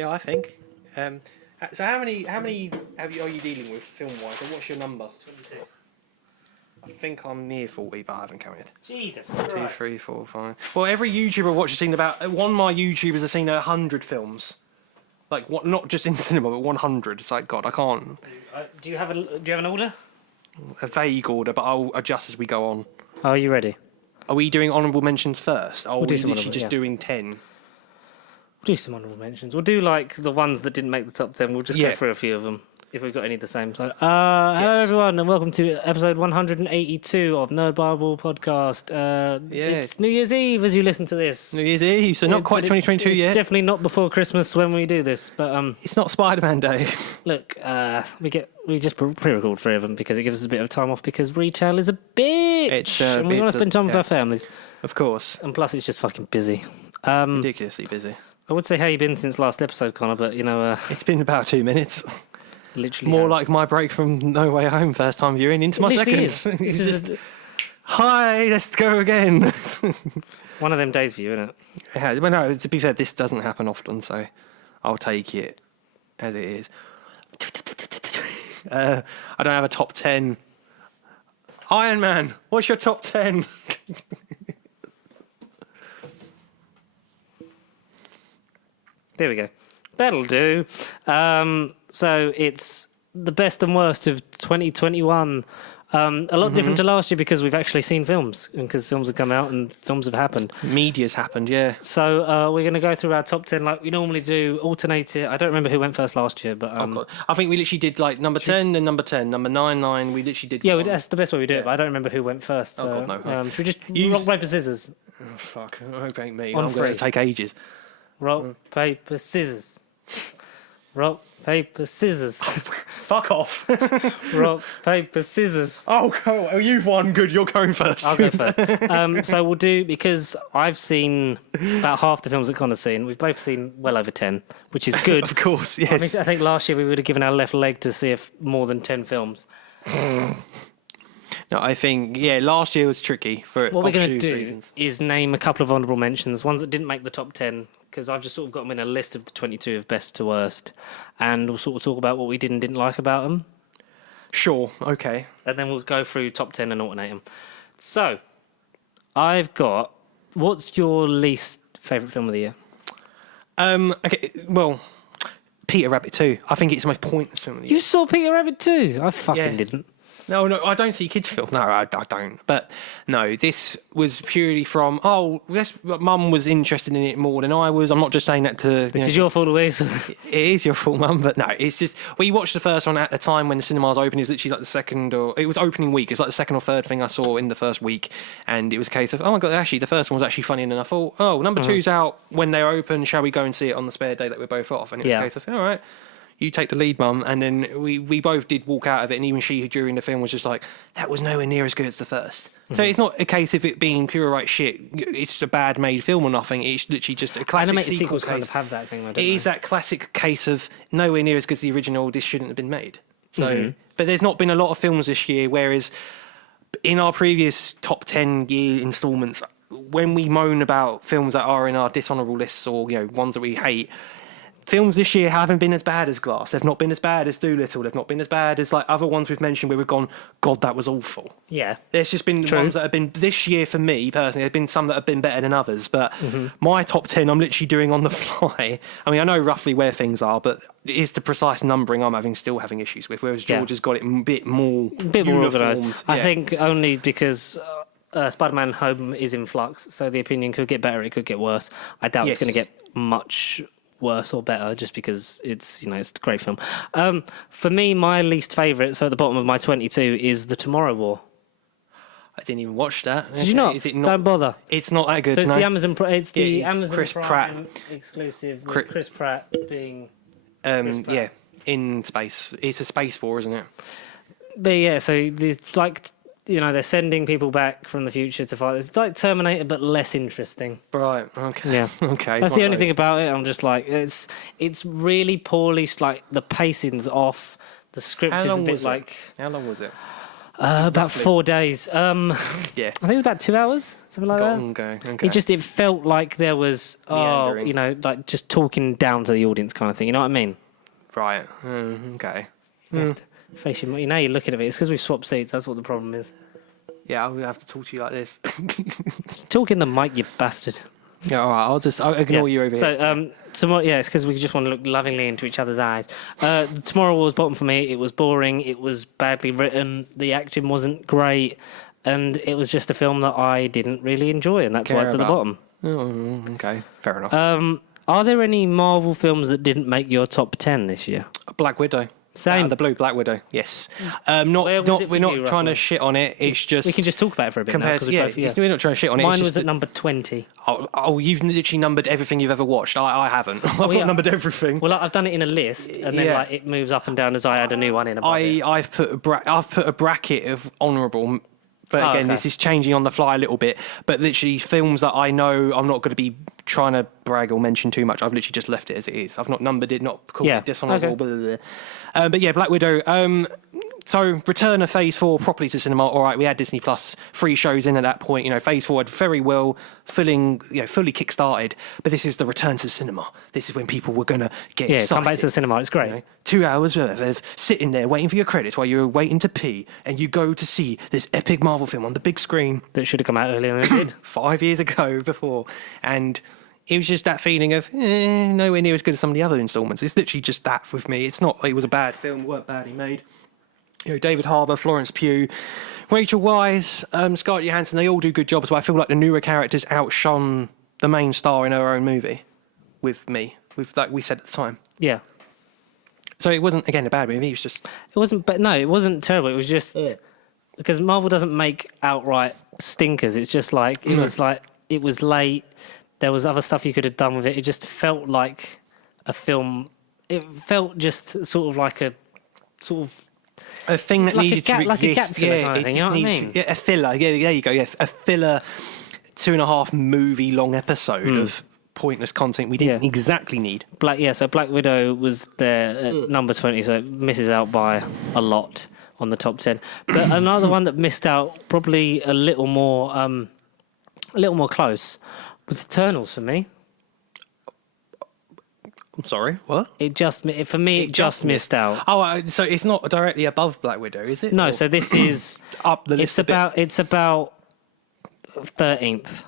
Yeah, I think. So how many are you dealing with film-wise, and what's your number? 22. I think I'm near 40, but I haven't counted. Jesus Christ. 2, Christ. 3, 4, 5. Well, every YouTuber watches seen about... One of my YouTubers has seen 100 films. Like, what? Not just in cinema, but 100. It's like, God, I can't... Do you have an order? A vague order, but I'll adjust as we go on. Are you ready? Are we doing honourable mentions first? Or are we literally just doing 10? We'll do some honourable mentions. We'll do, like, the ones that didn't make the top 10. We'll just go through a few of them. If we've got any the same. So, hello everyone, and welcome to episode 182 of Nerd Bible Podcast. It's New Year's Eve as you listen to this. New Year's Eve, so not quite 2022 yet. It's definitely not before Christmas when we do this, but it's not Spider-Man Day. Look, we just pre-record 3 of them because it gives us a bit of time off because retail is a bitch, and we want to spend time with our families. Of course, and plus it's just fucking busy. Ridiculously busy. I would say how you been since last episode, Connor, but you know, it's been about 2 minutes. Literally more like my break from No Way Home first time viewing into my seconds. It's just, hi, let's go again. One of them days for you, isn't it? Yeah, well, no, to be fair, this doesn't happen often, so I'll take it as it is. I don't have a top 10. Iron Man, what's your top 10? There we go. That'll do. So it's the best and worst of 2021. A lot different to last year because we've actually seen films and because films have come out and films have happened. Media's happened, yeah. So we're going to go through our top 10 like we normally do, alternate it. I don't remember who went first last year, but... I think we literally did like number 10, then number 10, number 9, 9. We literally did... Yeah, that's the best way we do it, but I don't remember who went first. So, oh, God, no. Should we just rock, paper, scissors? Oh, fuck. I hope it ain't me. I'm going to take ages. Rock, paper, scissors. Rock, paper, scissors. Fuck off. Rock, paper, scissors. Oh, cool. Oh, you've won. Good. You're going first. I'll go first. So we'll do, because I've seen about half the films that Connor's seen. We've both seen well over 10, which is good. Of course, yes. I think last year we would have given our left leg to see if more than 10 films. No, I think, last year was tricky for what we're going to do reasons. Is name a couple of honourable mentions, ones that didn't make the top 10, because I've just sort of got them in a list of the 22 of best to worst, and we'll sort of talk about what we did and didn't like about them. Sure, okay. And then we'll go through top 10 and alternate them. So, I've got, what's your least favourite film of the year? Okay, well, Peter Rabbit 2. I think it's the most pointless film of the year. You saw Peter Rabbit 2? I fucking didn't. No, I don't see kids' film. No, I don't. But no, this was purely from, Mum was interested in it more than I was. I'm not just saying that to... This is your fault, Louise. It is your fault, Mum, but no, it's just... We watched the first one at the time when the cinemas opened. It was literally like the second or... It was opening week. It was like the second or third thing I saw in the first week. And it was a case of, oh my God, actually, the first one was actually funny. And I thought, number two's out when they're open. Shall we go and see it on the spare day that we're both off? And it was a case of, all right. You take the lead, Mum, and then we both did walk out of it, and even she, during the film, was just like, that was nowhere near as good as the first. Mm-hmm. So it's not a case of it being pure right shit, it's a bad made film or nothing, it's literally just a classic animated sequels kind of have that thing, It is that classic case of nowhere near as good as the original, this shouldn't have been made. So, But there's not been a lot of films this year, whereas in our previous top 10 year instalments, when we moan about films that are in our dishonourable lists or ones that we hate, films this year haven't been as bad as Glass. They've not been as bad as Dolittle. They've not been as bad as like other ones we've mentioned where we've gone, God, that was awful. Yeah. There's just been ones that have been, this year for me personally, there's been some that have been better than others. But my top 10, I'm literally doing on the fly. I mean, I know roughly where things are, but it is the precise numbering I'm still having issues with, whereas George has got it a bit more organised. I think only because... Spider-Man Home is in flux, so the opinion could get better, it could get worse. I doubt it's going to get much worse or better just because it's it's a great film. For me, my least favourite, so at the bottom of my 22, is The Tomorrow War. I didn't even watch that. Did you not? Is it not? Don't bother. It's not that good. So it's the Amazon. It's the Amazon Chris Prime Pratt exclusive. With Chris Pratt being. Chris Pratt. In space. It's a space war, isn't it? But so there's like. They're sending people back from the future to fight. It's like Terminator, but less interesting. Right. Okay. Yeah. Okay. That's the only thing about it. I'm just like, it's really poorly. Like the pacing's off. The script is a bit like. How long was it? About 4 days. Yeah. I think it was about 2 hours, something like that. Okay. It felt like there was, Meandering. like just talking down to the audience kind of thing. You know what I mean? Right. Okay. Face your, you're looking at it. It's because we swapped seats. That's what the problem is. Yeah, I'll have to talk to you like this. Talk in the mic, you bastard. Yeah, all right. I'll ignore you over here. So, tomorrow, it's because we just want to look lovingly into each other's eyes. Tomorrow was bottom for me. It was boring. It was badly written. The acting wasn't great, and it was just a film that I didn't really enjoy, and that's why it's at the bottom. Oh, okay, fair enough. Are there any Marvel films that didn't make your top 10 this year? Black Widow. Same. The blue Black Widow. Yes. Where was it for We're not you, trying roughly? to shit on it. It's just We can just talk about it for a bit compared. now. We're not trying to shit on it. Mine it's was just at number 20. Oh, you've literally numbered everything you've ever watched. I haven't. I've not numbered everything. Well, I've done it in a list, and then it moves up and down as I add a new one in. I've put a bracket of honourable. But again, this is changing on the fly a little bit. But literally, films that I know I'm not going to be trying to brag or mention too much. I've literally just left it as it is. I've not numbered it, not called it dishonourable. Okay. Blah, blah, blah. But yeah, Black Widow. So return of Phase 4 properly to cinema. All right, we had Disney Plus 3 shows in at that point. You know, Phase 4 had very well fully kick-started. But this is the return to cinema. This is when people were going to get excited. Come back to the cinema. It's great. You know, 2 hours of sitting there waiting for your credits while you're waiting to pee, and you go to see this epic Marvel film on the big screen That should have come out earlier than it did. 5 years ago before. And it was just that feeling of nowhere near as good as some of the other installments. It's literally just that with me. It's not like it was a bad film, weren't badly made. You know, David Harbour, Florence Pugh, Rachel Weisz, Scarlett Johansson, they all do good jobs, but I feel like the newer characters outshone the main star in her own movie with me, like we said at the time. Yeah. So it wasn't, again, a bad movie. It was just... It wasn't terrible. It was just... Because Marvel doesn't make outright stinkers. It's just like... It was late. There was other stuff you could have done with it. It just felt like a film... It felt just sort of like a... Sort of... A thing that needed to exist. Like a gap filler kind of thing, you know what I mean? A filler. Yeah, there you go. Yeah, a filler 2.5 movie long episode of pointless content we didn't exactly need. So Black Widow was there at number 20, so it misses out by a lot on the top 10. But another one that missed out, probably a little more close, was Eternals for me. I'm sorry, what? It just missed out. Oh, so it's not directly above Black Widow, is it? No, Or so this is up the list. It's about 13th.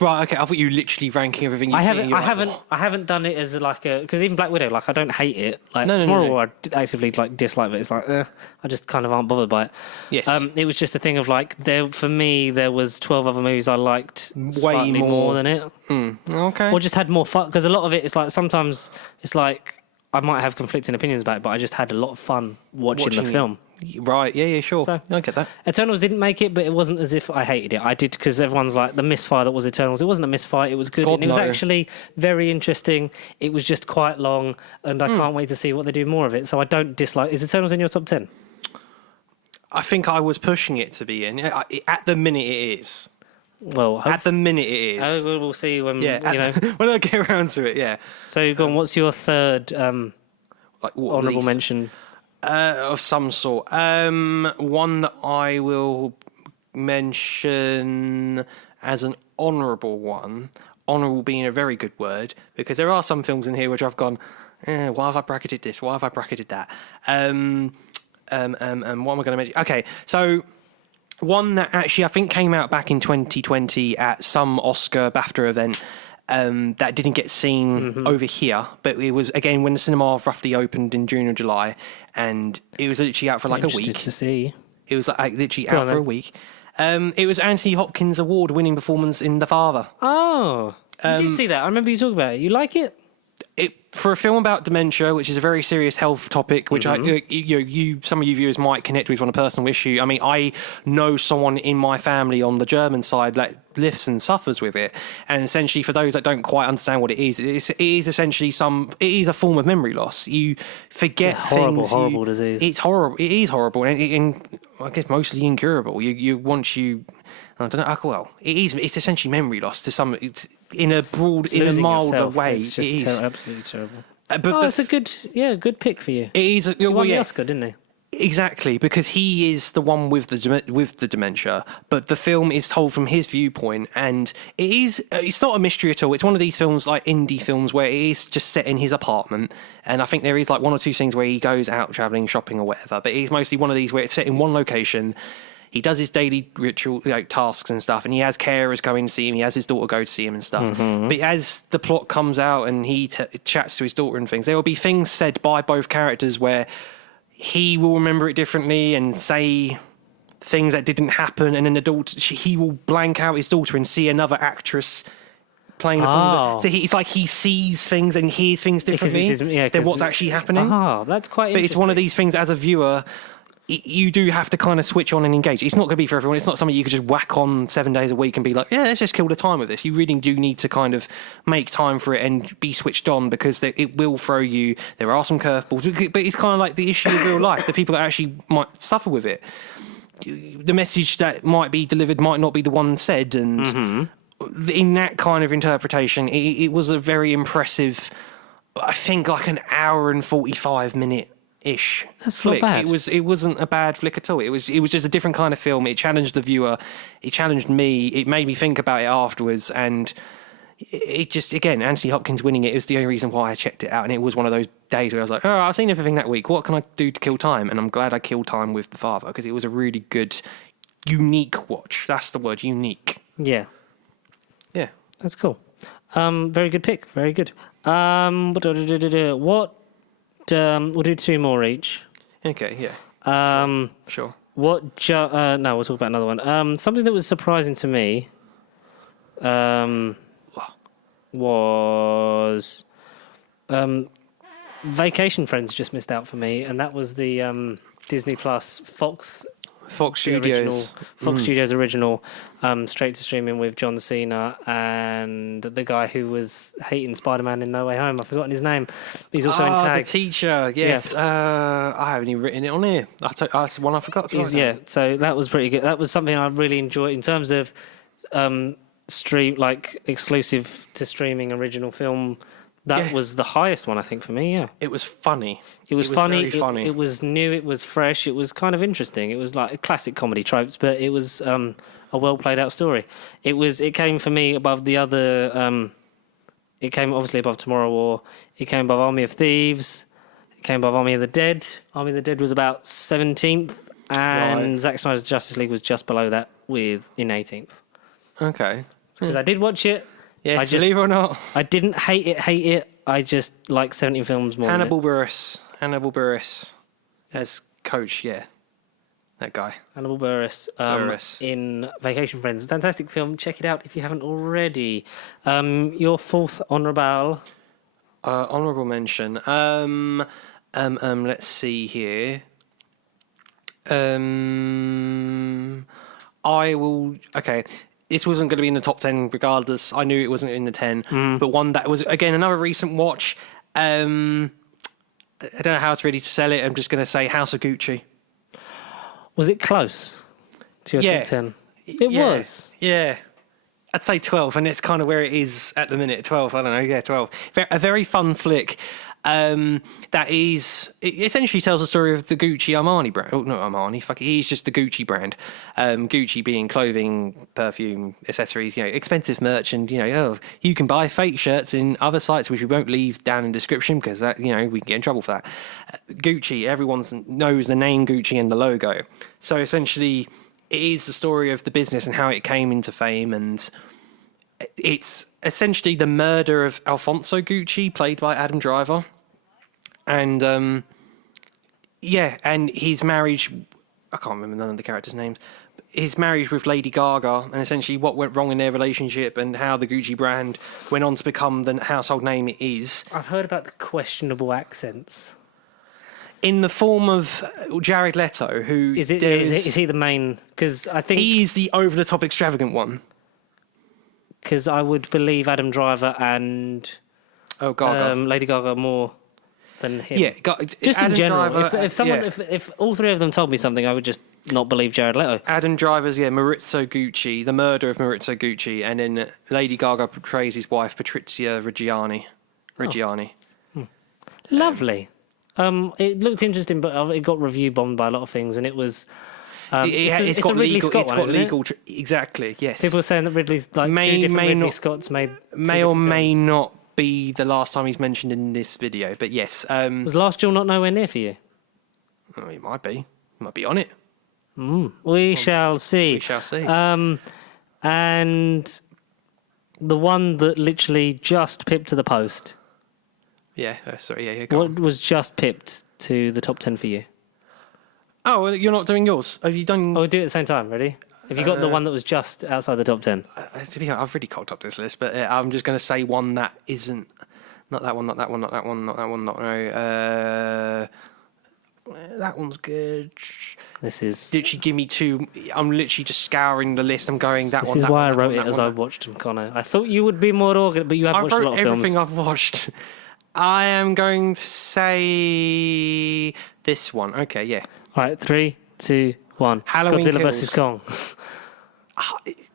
Right, okay. I thought you were literally ranking everything. I haven't done it as like a, because even Black Widow, like I don't hate it. Like tomorrow, I actively like dislike it. It's like I just kind of aren't bothered by it. Yes. It was just a thing of like for me there was 12 other movies I liked way more than it. Okay. Or just had more fun, because a lot of it is like sometimes it's like I might have conflicting opinions about it, but I just had a lot of fun watching the film. Right, yeah, sure. So, I get that. Eternals didn't make it, but it wasn't as if I hated it. I did, because everyone's like, the misfire that was Eternals. It wasn't a misfire, it was good. And it was actually very interesting. It was just quite long, and I can't wait to see what they do more of it. So I don't dislike... Is Eternals in your top 10? I think I was pushing it to be in. At the minute it is. Well, at the minute it is. We'll see when, when I get around to it, yeah. So go on, what's your third honourable mention? Of some sort. One that I will mention as an honourable one, honourable being a very good word, because there are some films in here which I've gone, why have I bracketed this? Why have I bracketed that? What am I going to mention? Okay, so one that actually I think came out back in 2020 at some Oscar BAFTA event, that didn't get seen over here, but it was, again, when the cinema roughly opened in June or July, and it was literally out for like a week. To see. It was like literally out for a week. It was Anthony Hopkins' award-winning performance in The Father. Oh, I did see that. I remember you talking about it. You like it? For a film about dementia, which is a very serious health topic, which some of you viewers might connect with on a personal issue. I mean, I know someone in my family on the German side that lives and suffers with it, and essentially, for those that don't quite understand what it is essentially it is a form of memory loss. You forget things. Horrible disease. It's horrible. It is horrible, and I guess mostly incurable. I don't know. Well, it is. It's essentially memory loss to some. It's in a milder way. It's just absolutely terrible. But it's a good pick for you. It is. He won the Oscar, didn't he? Exactly, because he is the one with the dementia, but the film is told from his viewpoint, and it's not a mystery at all. It's one of these films, like indie films, where it is just set in his apartment, and I think there is like one or two scenes where he goes out traveling, shopping or whatever, but it's mostly one of these where it's set in one location. He does his daily ritual, like tasks and stuff, and he has carers go in to see him. He has his daughter go to see him and stuff. But as the plot comes out and he chats to his daughter and things, there will be things said by both characters where he will remember it differently and say things that didn't happen, and then he will blank out his daughter and see another actress playing the film. So it's like he sees things and hears things differently than what's actually happening. That's quite interesting. But it's one of these things, as a viewer, you do have to kind of switch on and engage. It's not going to be for everyone. It's not something you could just whack on 7 days a week and be like, yeah, let's just kill the time with this. You really do need to kind of make time for it and be switched on, because it will throw you. There are some curveballs, but it's kind of like the issue of real life. The people that actually might suffer with it. The message that might be delivered might not be the one said. And in that kind of interpretation, it was a very impressive, I think like an hour and 45 minute ish flick. Not bad. It wasn't a bad flick at all. It was just a different kind of film. It challenged the viewer. It challenged me. It made me think about it afterwards. And it just, again, Anthony Hopkins winning it was the only reason why I checked it out. And it was one of those days where I was like, oh, I've seen everything that week. What can I do to kill time? And I'm glad I killed time with The Father, because it was a really good, unique watch. That's the word, unique. Yeah. Yeah. That's cool. Very good pick. Very good. What? We'll do two more each. Okay, yeah. Sure. No, we'll talk about another one. Something that was surprising to me was Vacation Friends just missed out for me, and that was the Disney Plus Fox Studios. Studios original, straight to streaming with John Cena and the guy who was hating Spider-Man in No Way Home. I've forgotten his name. He's also in Tag. The teacher, yes. Yeah. I haven't even written it on here. That's the one I forgot to write down. So that was pretty good. That was something I really enjoyed in terms of exclusive to streaming original film. That was the highest one, I think, for me, yeah. It was funny. It was funny. Very funny. It was new. It was fresh. It was kind of interesting. It was like classic comedy tropes, but it was a well played out story. It came for me above the other. It came obviously above Tomorrow War. It came above Army of Thieves. It came above Army of the Dead. Army of the Dead was about 17th, and Zack Snyder's Justice League was just below that in 18th. Okay. Because I did watch it. Yes, believe it or not. I didn't hate it. I just like 70 films more. Hannibal Buress as coach, yeah. That guy. Hannibal Buress. In Vacation Friends. Fantastic film. Check it out if you haven't already. Your fourth honourable. Honourable mention. Let's see here. Okay. This wasn't going to be in the top 10 regardless. I knew it wasn't in the 10. But one that was, again, another recent watch. I don't know how it's ready to sell it. I'm just going to say House of Gucci. Was it close to your top 10? It was. Yeah. I'd say 12, and it's kind of where it is at the minute. 12, I don't know. Yeah, 12. A very fun flick. That is, it essentially tells the story of the Gucci Armani brand. Oh, not Armani, he's just the Gucci brand. Gucci being clothing, perfume, accessories, expensive merch, and you can buy fake shirts in other sites, which we won't leave down in the description because that we can get in trouble for that. Gucci, everyone knows the name Gucci and the logo. So essentially, it is the story of the business and how it came into fame, and it's essentially the murder of Alfonso Gucci, played by Adam Driver. And, and his marriage, I can't remember none of the characters' names, his marriage with Lady Gaga, and essentially what went wrong in their relationship and how the Gucci brand went on to become the household name it is. I've heard about the questionable accents. In the form of Jared Leto, who... Is he the main... Because I think... He's the over-the-top extravagant one. Because I would believe Adam Driver and Lady Gaga more than him. Yeah, just Adam in general. Driver, if all three of them told me something, I would just not believe Jared Leto. Adam Driver's Maurizio Gucci, the murder of Maurizio Gucci, and then Lady Gaga portrays his wife Patrizia Reggiani. Lovely. It looked interesting, but it got review bombed by a lot of things, and it was. It's got a Ridley legal. Scott It's one, got isn't legal. it? Exactly. Yes. People are saying that Ridley's two different Ridley Scotts made. May or may not be the last time he's mentioned in this video, but yes. Was Last Duel not nowhere near for you? Oh, it might be. Might be on it. We shall see. We shall see. And the one that literally just pipped to the post. Yeah. Sorry. Yeah. Go What on. was just pipped to the top 10 for you? Oh, well, you're not doing yours. Have you done? Oh, we'll do it at the same time. Ready? Have you got the one that was just outside the top 10? To be honest, I've really cocked up this list, but I'm just going to say one that isn't. Not that one. Not that one. Not that one. Not that one. Not no. That one's good. This is Literally, give me two. I'm literally just scouring the list. I'm going that This one. is that why one, I that wrote one, it that as one, I watched them, Connor. I thought you would be more organized, but you have I watched a wrote lot of everything films. I've watched. I am going to say this one. Okay, yeah. All right, 3, 2, 1. Halloween Godzilla Kills. vs Kong.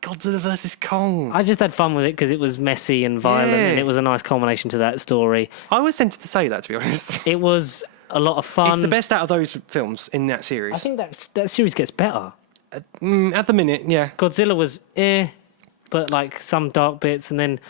Godzilla vs Kong. I just had fun with it because it was messy and violent, Yeah. and it was a nice culmination to that story. I was tempted to say that, to be honest. It was a lot of fun. It's the best out of those films in that series. I think that series gets better. At the minute, yeah. Godzilla was but like some dark bits, and then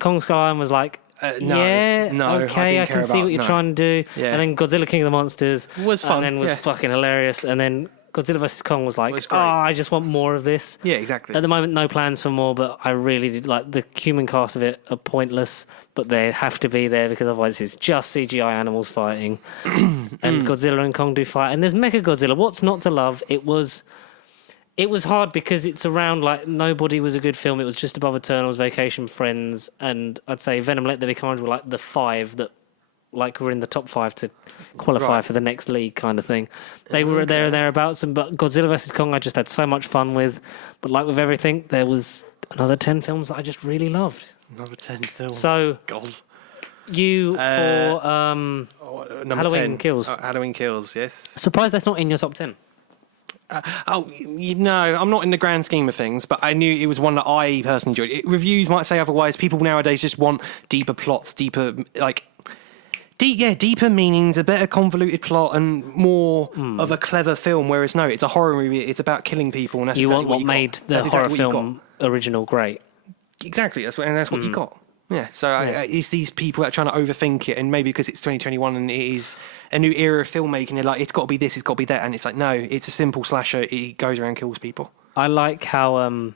Kong Skull Island was like, no, okay, didn't I care can see about- what you're no. than do. Yeah. And then Godzilla King of the Monsters Was fun, and then was yeah. fucking hilarious. And then Godzilla vs Kong was like, Was great. I just want more of this. Yeah, exactly. At the moment, no plans for more, but I really did like the human cast of it are pointless, but they have to be there because otherwise it's just CGI animals fighting. And Godzilla and Kong do fight, and there's Mecha Godzilla. What's not to love? It was hard because it's around like Nobody was a good film. It was just above Eternals, Vacation Friends, and I'd say Venom Let There Be Carnage were like the 5 that like were in the top 5 to qualify Right. for the next league kind of thing. They were there and thereabouts, but Godzilla vs Kong I just had so much fun with. But like with everything, there was another 10 films that I just really loved. Number 10 films. So Goals. you for Number Halloween 10. Kills. Halloween Kills, yes. Surprised that's not in your top 10. No, I'm not in the grand scheme of things, but I knew it was one that I personally enjoyed. Reviews might say otherwise. People nowadays just want deeper plots, deeper meanings, a better convoluted plot, and more of a clever film. Whereas no, it's a horror movie. It's about killing people, and that's You exactly want what you made got. the That's horror exactly what you film original great. got. Exactly, that's what you got. Yeah, so it's these people that are trying to overthink it, and maybe because it's 2021 and it is a new era of filmmaking, they're like, it's got to be this, it's got to be that, and it's like, no, it's a simple slasher. It goes around, kills people. I like how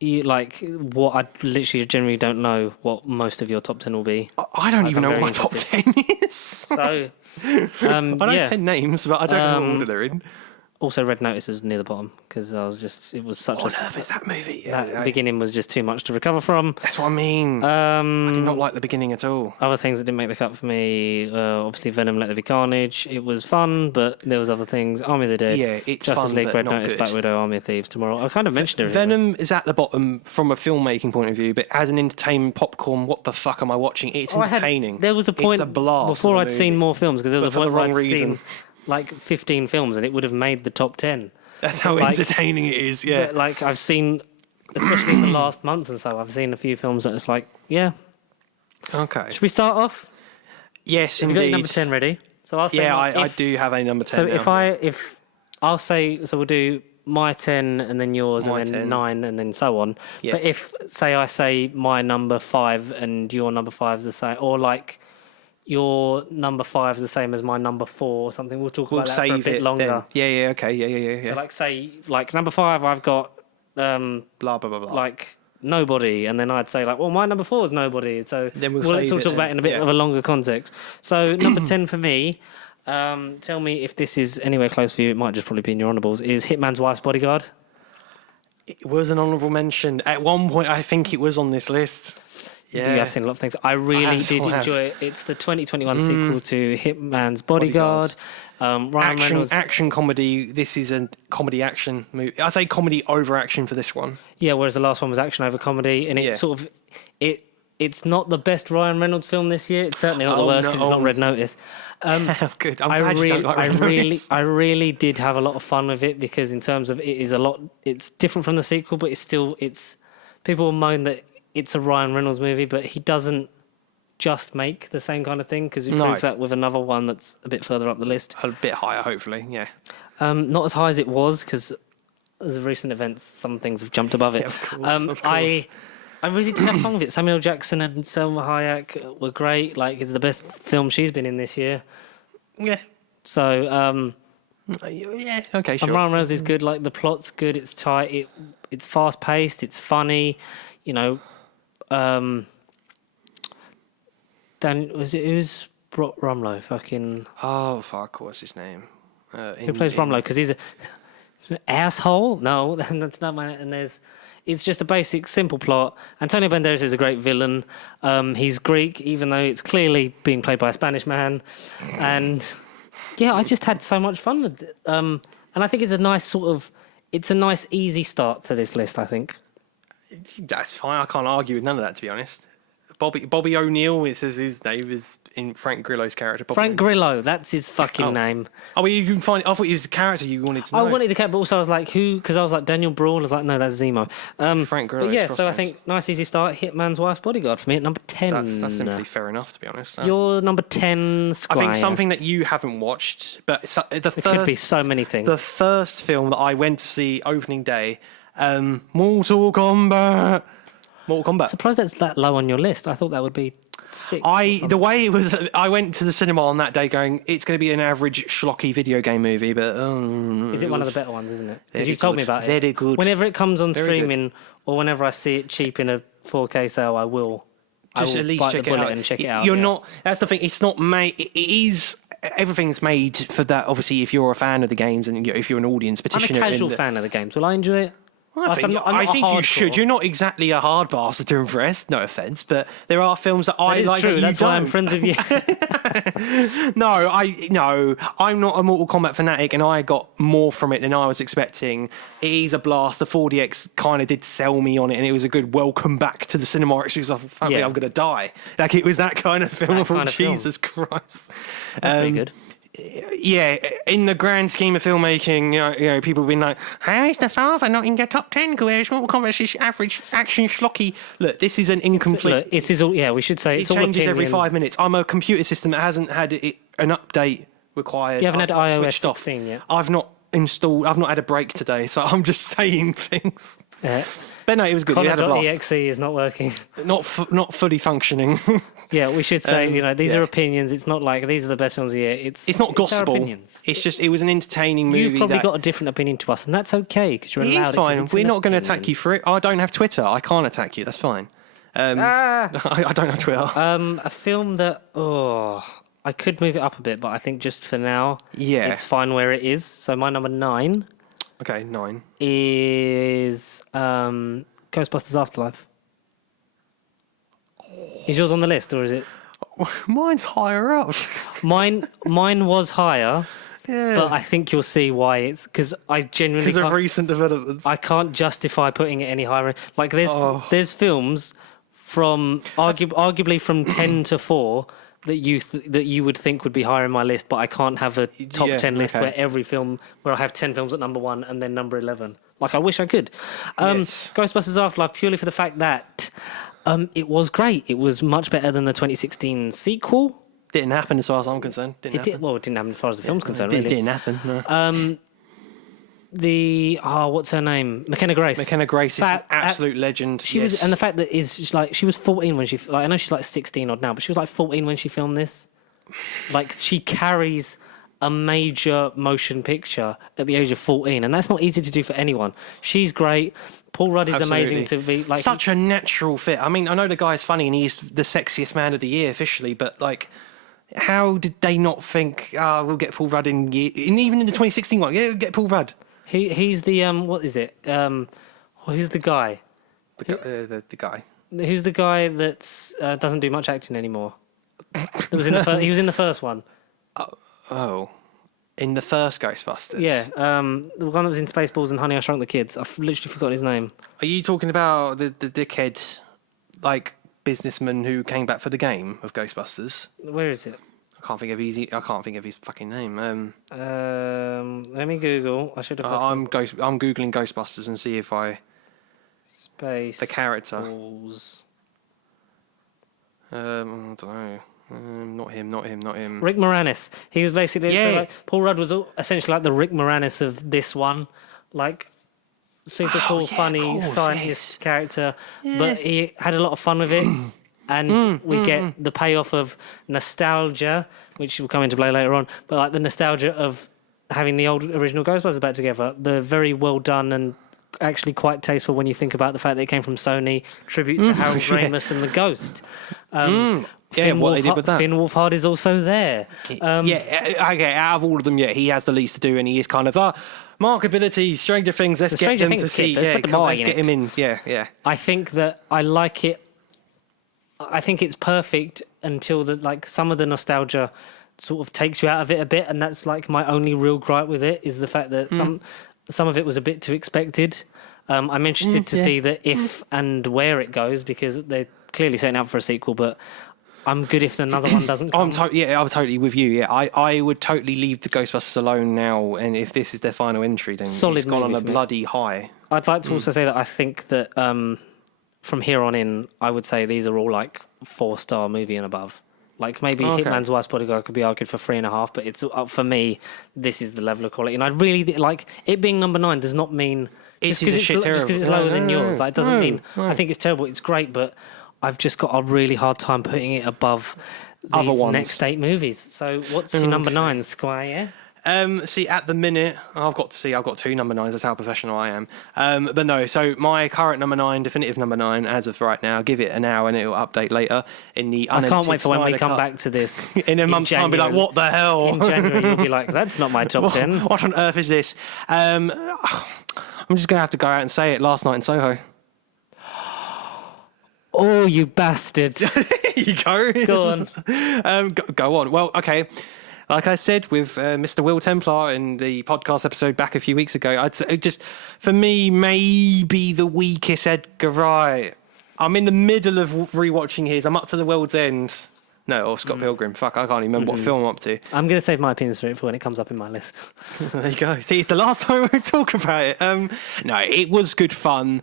you like what I literally generally don't know what most of your top 10 will be. I don't even I'm know what very my top 10 is. So I know yeah. 10 names, but I don't know what order they're in. Also, Red Notice is near the bottom because it was such What on earth is that movie? Yeah, that beginning was just too much to recover from. that's what I mean. I did not Um, like the beginning at all. other things that didn't make the cut for me, obviously Venom, Let There Be Carnage. It was fun, but there was other things. Army of the Dead, Yeah, it's Justice fun, League, but Red not Notice, good. Black Widow, Army of Thieves, Tomorrow. I kind of mentioned everything. Venom is at the bottom from a filmmaking point of view, but as an entertainment popcorn, what the fuck am I watching? It's entertaining. There was a point It's a blast before of a I'd seen movie. more films because there was But a for point the where wrong I'd reason. seen like 15 films and it would have made the top 10. That's how like- entertaining it is. Yeah. But like I've seen, especially in the last month and so, I've seen a few films that it's like, yeah. Okay. Should we start off? Yes, Have you got your indeed. number 10 ready? So I'll say Yeah, my- I if- do have a number 10. So now. if I'll say, so we'll do my 10 and then yours My and then 10. 9 and then so on. Yeah. But if, say, I say my number 5 and your number 5 is the same, or like your number 5 is the same as my number 4 or something, we'll talk we'll about that for a save bit it longer. then. Yeah, okay. Yeah. So like say, like number 5 I've got blah, blah, blah, blah. like Nobody, and then I'd say like, well, my number 4 is Nobody. So Then we'll let's save all it talk about then. it in a bit Yeah. of a longer context. So number 10 for me, tell me if this is anywhere close for you, it might just probably be in your honourables, is Hitman's Wife's Bodyguard. It was an honourable mention. At one point, I think it was on this list. Yeah. Yeah, I've seen a lot of things. I really have, did I have. enjoy it. It's the 2021 sequel to Hitman's Bodyguard. Ryan Reynolds. Action comedy. This is a comedy action movie. I say comedy over action for this one. Yeah, whereas the last one was action over comedy, and Yeah. it's sort of it's not the best Ryan Reynolds film this year. It's certainly not the Oh, worst no. because it's not Red Notice. Good. I'm glad you don't like Red Notice. I really did have a lot of fun with it because in terms of it is a lot. It's different from the sequel, but it's people will moan that it's a Ryan Reynolds movie, but he doesn't just make the same kind of thing, because you proved that with another one that's a bit further up the list. A bit higher, hopefully, yeah. Not as high as it was, because as of recent events, some things have jumped above it. Of course. I really did have fun with it. Samuel L. Jackson and Selma Hayek were great. Like, it's the best film she's been in this year. Yeah. So, yeah, okay, sure. Ryan Reynolds is good. Like, the plot's good. It's tight. It's fast paced. It's funny. You know, who's Rumlow? Fucking. Oh fuck! What's his name? Who plays Rumlow? Because he's an asshole. No, that's not my. And it's just a basic, simple plot. Antonio Banderas is a great villain. He's Greek, even though it's clearly being played by a Spanish man. And yeah, I just had so much fun with it. And I think it's a nice it's a nice, easy start to this list, I think. That's fine. I can't argue with none of that, to be honest. Bobby O'Neill is his name, is in Frank Grillo's character. Frank Grillo, that's his fucking name. Oh, well, you can find. I thought he was a character you wanted to know. I wanted the character, but also I was like, who? Because I was like Daniel Brawl. I was like, no, that's Zemo. Frank Grillo. But yeah, so I think nice, easy start. Hitman's Wife's Bodyguard for me at number 10. That's simply fair enough, to be honest. Your number 10, Squire. I think something that you haven't watched, but It could be so many things. The first film that I went to see opening day, Mortal Kombat. Surprised that's that low on your list. I thought that would be 6. The way it was, I went to the cinema on that day going, it's going to be an average schlocky video game movie, but is it one of the better ones, isn't it? Because you've told me about it. Very good. Whenever it comes on streaming, or whenever I see it cheap in a 4K sale, I will at least bite check the it bullet out. and check it out. You're not. That's the thing. It's not made. It is. Everything's made for that. Obviously, if you're a fan of the games and if you're an audience I'm a petitioner, casual fan of the games. Will I enjoy it? I think you should. You're not exactly a hard bastard to impress. No offense, but there are films that I like. True. That That's why I'm friends with you. No, I'm not a Mortal Kombat fanatic, and I got more from it than I was expecting. It is a blast. The 4DX kind of did sell me on it, and it was a good welcome back to the cinema experience. I'm going to die. Like, it was that kind of film. Jesus Christ, that's pretty good. Yeah, in the grand scheme of filmmaking, you know, people have been like, how is The Father not in your top 10? Whereas Mortal Kombat is average action schlocky. Look, this is an incomplete... we should say it's all changes opinion. every 5 minutes. I'm a computer system that hasn't had an update required. You haven't had iOS 16 yet? I've not had a break today, so I'm just saying things. Yeah. But no, it was good. We had a blast. .exe is not working. Not fully functioning. Yeah, we should say, these are opinions. It's not like these are the best films of the year. It's not gospel. It's just, it was an entertaining movie. You've probably got a different opinion to us, and that's okay, because you're allowed. It's fine. We're not going to attack you for it. I don't have Twitter. I can't attack you. That's fine. I don't have Twitter. A film that, I could move it up a bit, but I think just for now, it's fine where it is. So my number 9. Okay, 9. Is Ghostbusters Afterlife. Is yours on the list, or is it? Mine's higher up. Mine was higher, but I think you'll see why it's... Because I genuinely because of recent developments. I can't justify putting it any higher. Like, there's films from arguably from 10 to 4 that you would think would be higher in my list, but I can't have a top 10 list where every film, where I have 10 films at number 1 and then number 11. Like, I wish I could. Ghostbusters Afterlife, purely for the fact that it was great. It was much better than the 2016 sequel. Didn't happen as far as I'm concerned. It didn't happen as far as the film's concerned, It really. didn't happen, no. What's her name? McKenna Grace. McKenna Grace is an absolute legend. She was, and the fact that she was 14 when she, I know she's like 16 odd now, but she was like 14 when she filmed this. Like, she carries a major motion picture at the age of 14, and that's not easy to do for anyone. She's great. Paul Rudd is amazing to be like such a natural fit. I mean, I know the guy's funny and he's the sexiest man of the year officially, but like, how did they not think, we'll get Paul Rudd in, even in the 2016 one? Yeah, we'll get Paul Rudd. He's the what is it? Who's the guy? The guy. Who's the guy that doesn't do much acting anymore? That was in the he was in the first one. Oh, in the first Ghostbusters. Yeah, the one that was in Spaceballs and Honey, I Shrunk the Kids. I've literally forgotten his name. Are you talking about the dickhead, like, businessman who came back for the game of Ghostbusters? Where is it? I can't think of his fucking name. Let me Google. I should have. I'm googling Ghostbusters and see if I. The character. Balls. I don't know. Not him. Rick Moranis. He was basically Yeah. Paul Rudd was essentially like the Rick Moranis of this one, like super cool, funny scientist character. Yeah. But he had a lot of fun with it, and we get the payoff of nostalgia, which will come into play later on. But like the nostalgia of having the old original Ghostbusters back together, they're very well done and actually quite tasteful when you think about the fact that it came from Sony, tribute to Harold Ramis and the Ghost. What they did with that. Finn Wolfhard is also there. Okay, out of all of them, he has the least to do, and he is kind of, markability, Stranger Things, let's get them to see. Let's get him in. Yeah. I think that I like it. I think it's perfect until some of the nostalgia sort of takes you out of it a bit, and that's like my only real gripe with it is the fact that some of it was a bit too expected. I'm interested to see the if and where it goes because they're clearly setting up for a sequel, but I'm good if another one doesn't come. I'm totally with you. Yeah, I would totally leave the Ghostbusters alone now, and if this is their final entry, then Solid it's gone on a movie, bloody high. I'd like to also say that I think that from here on in, I would say these are all like 4-star movie and above. Like maybe Hitman's Wife's Bodyguard could be argued for 3.5, but it's for me. This is the level of quality, and I really like it being number 9. Does not mean It's terrible. It's lower than yours. Like, it doesn't mean I think it's terrible. It's great, but I've just got a really hard time putting it above Other these ones. next 8 movies. So what's your number 9, Squire? See, at the minute, I've got 2 number 9s. That's how professional I am. But no, so my current number 9, definitive number 9, as of right now, give it an hour and it'll update later in the I unedited can't wait for when we Snyder come cut. back to this. In a month's time, be like, what the hell? In January, you'll be like, that's not my top 10. What on earth is this? I'm just going to have to go out and say it. Last Night in Soho. Oh, you bastard. There you go. Go on. Go on. Well, okay. Like I said with Mr. Will Templar in the podcast episode back a few weeks ago, I'd say just, for me, maybe the weakest Edgar Wright. I'm in the middle of rewatching his. I'm up to The World's End. No, or Scott Pilgrim. Fuck, I can't even remember what film I'm up to. I'm going to save my opinions for when it comes up in my list. There you go. See, it's the last time we talk about it. No, it was good fun.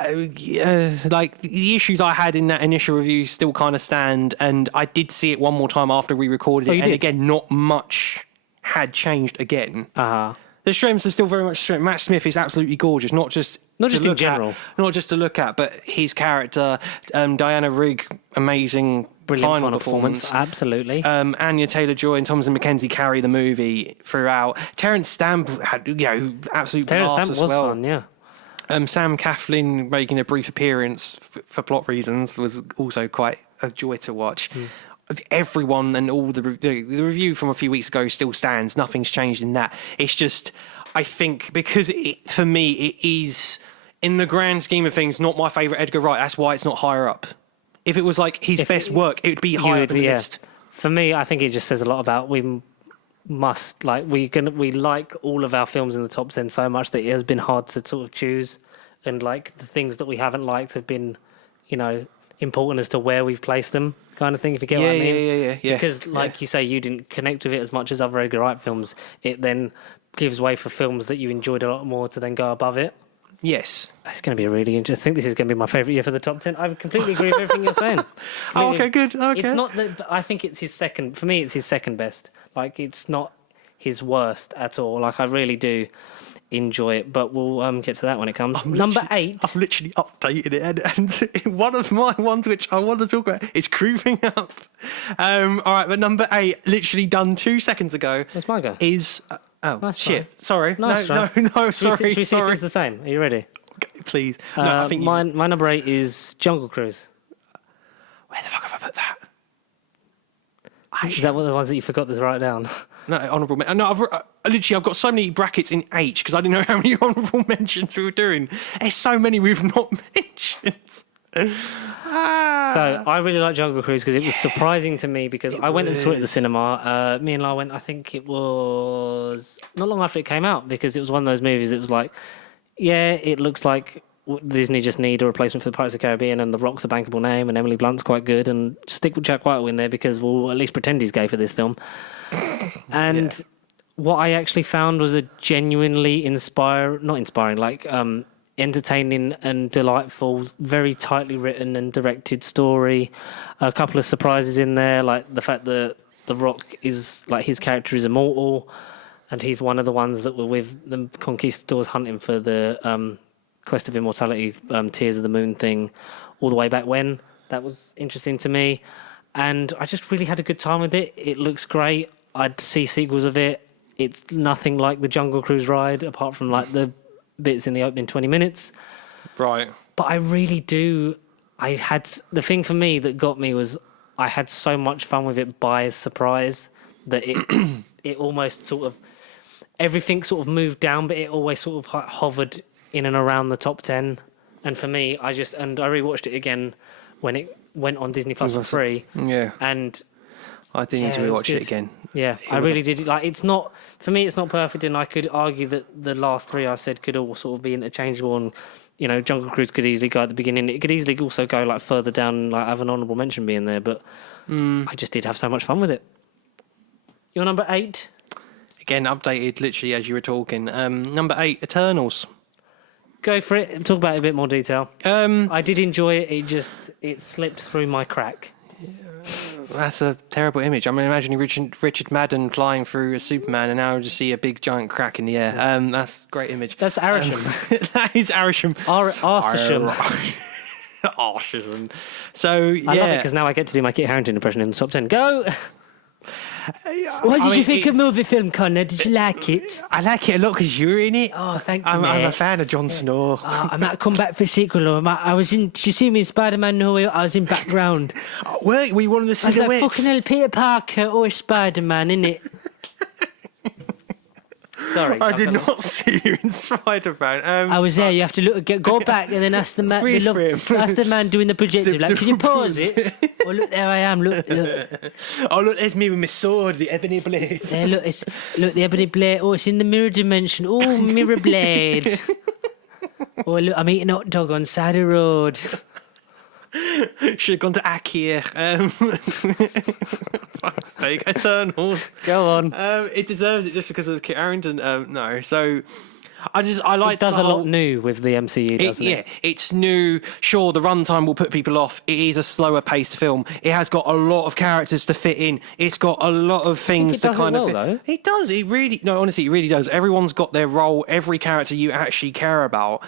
Like the issues I had in that initial review still kind of stand, and I did see it one more time after we recorded it, and again, not much had changed again. The strengths are still very much strength. Matt Smith is absolutely gorgeous, not just in general, not just to look at, but his character. Diana Rigg, amazing. Brilliant final performance. Absolutely. Anya Taylor-Joy and Thomasin McKenzie carry the movie throughout. Terrence Stamp had absolute Terrence blast Stamp as was well. fun, yeah. Sam Claflin making a brief appearance for plot reasons was also quite a joy to watch. Everyone and all the review from a few weeks ago still stands. Nothing's changed in that. It's just, I think, because for me, it is, in the grand scheme of things, not my favourite Edgar Wright. That's why it's not higher up. If it was like his best work, it would be higher up in the list. For me, I think it just says a lot about we like all of our films in the top 10 so much that it has been hard to sort of choose, and like the things that we haven't liked have been, important as to where we've placed them, kind of thing. If you get what I mean? Yeah. Because you say, you didn't connect with it as much as other Edgar Wright films. It then gives way for films that you enjoyed a lot more to then go above it. Yes. It's going to be really interesting. I think this is going to be my favourite year for the top 10. I completely agree with everything you're saying. Okay, good. Okay. It's not that, I think it's his second, for me, it's his second best. Like, it's not his worst at all. Like, I really do enjoy it, but we'll get to that when it comes. Number 8. I've literally updated it, and one of my ones which I want to talk about is Creeping Up. All right, but number 8, literally done 2 seconds ago. Where's my go? Is... nice shit. try. Sorry. Nice no, sorry. Should we see if it's the same? Are you ready? Please. No, I think my number 8 is Jungle Cruise. Where the fuck have I put that? Is that one of the ones that you forgot to write down? No, honourable mention. No, I've got so many brackets in H because I didn't know how many honourable mentions we were doing. There's so many we've not mentioned. So I really like Jungle Cruise because it was surprising to me because I went and saw it at the cinema. Me and La went, I think it was not long after it came out, because it was one of those movies that was like, yeah, it looks like Disney just need a replacement for the Pirates of the Caribbean, and The Rock's a bankable name, and Emily Blunt's quite good, and stick with Jack White in there because we'll at least pretend he's gay for this film. And what I actually found was a genuinely not inspiring, entertaining and delightful, very tightly written and directed story. A couple of surprises in there, like the fact that The Rock is, like, his character is immortal, and he's one of the ones that were with the conquistadors hunting for the Quest of Immortality, Tears of the Moon thing, all the way back when. That was interesting to me. And I just really had a good time with it. It looks great. I'd see sequels of it. It's nothing like the Jungle Cruise ride, apart from, like, the bits in the opening 20 minutes. Right. But I really do. The thing for me that got me was I had so much fun with it by surprise that it almost sort of, everything sort of moved down, but it always sort of hovered in and around the top 10. And for me, I rewatched it again when it went on Disney Plus for free. Yeah. And I do need to rewatch it again. Yeah, I really did. Like, it's not, for me, it's not perfect, and I could argue that the last three I said could all sort of be interchangeable, and, you know, Jungle Cruise could easily go at the beginning. It could easily also go, like, further down, like, have an honourable mention being there, but I just did have so much fun with it. Your number 8? Again, updated literally as you were talking. Number 8, Eternals. Go for it. Talk about it in a bit more detail. I did enjoy it. It slipped through my crack. That's a terrible image. I mean, imagining Richard Madden flying through a Superman, and now I just see a big giant crack in the air. That's a great image. That's Arishem. That is Arishem. Arsisham. Arsisham. So, yeah. I love it because now I get to do my Kit Harington impression in the top 10. Go! What did you think of movie film, Connor? Did you like it? I like it a lot because you were in it. Oh, thank you, I'm mate. a fan of Jon Snow. I might come back for a sequel. Or I was in. Did you see me in Spider-Man No Way? I was in background. Were you one of the silhouettes? I was like fucking hell, Peter Parker or Spider-Man, innit? Sorry, I did not see you in Spider-Man. I was there. You have to go back and then ask the man. Ask the man doing the projective. Like, can you pause it? Oh, look, there I am. Look. Oh, look, there's me with my sword, the ebony blade. Yeah, look, the ebony blade. Oh, it's in the mirror dimension. Oh, mirror blade. Oh, look, I'm eating a hot dog on side of the road. Should have gone to Akir. Fuck's sake, Eternals. Go on. It deserves it just because of Kit Harington. No, so I like. It does a lot new with the MCU, doesn't it? Yeah, it's new. Sure, the runtime will put people off. It is a slower paced film. It has got a lot of characters to fit in. It's got a lot of things to kind of. Though. It does. It really. No, honestly, it really does. Everyone's got their role. Every character you actually care about.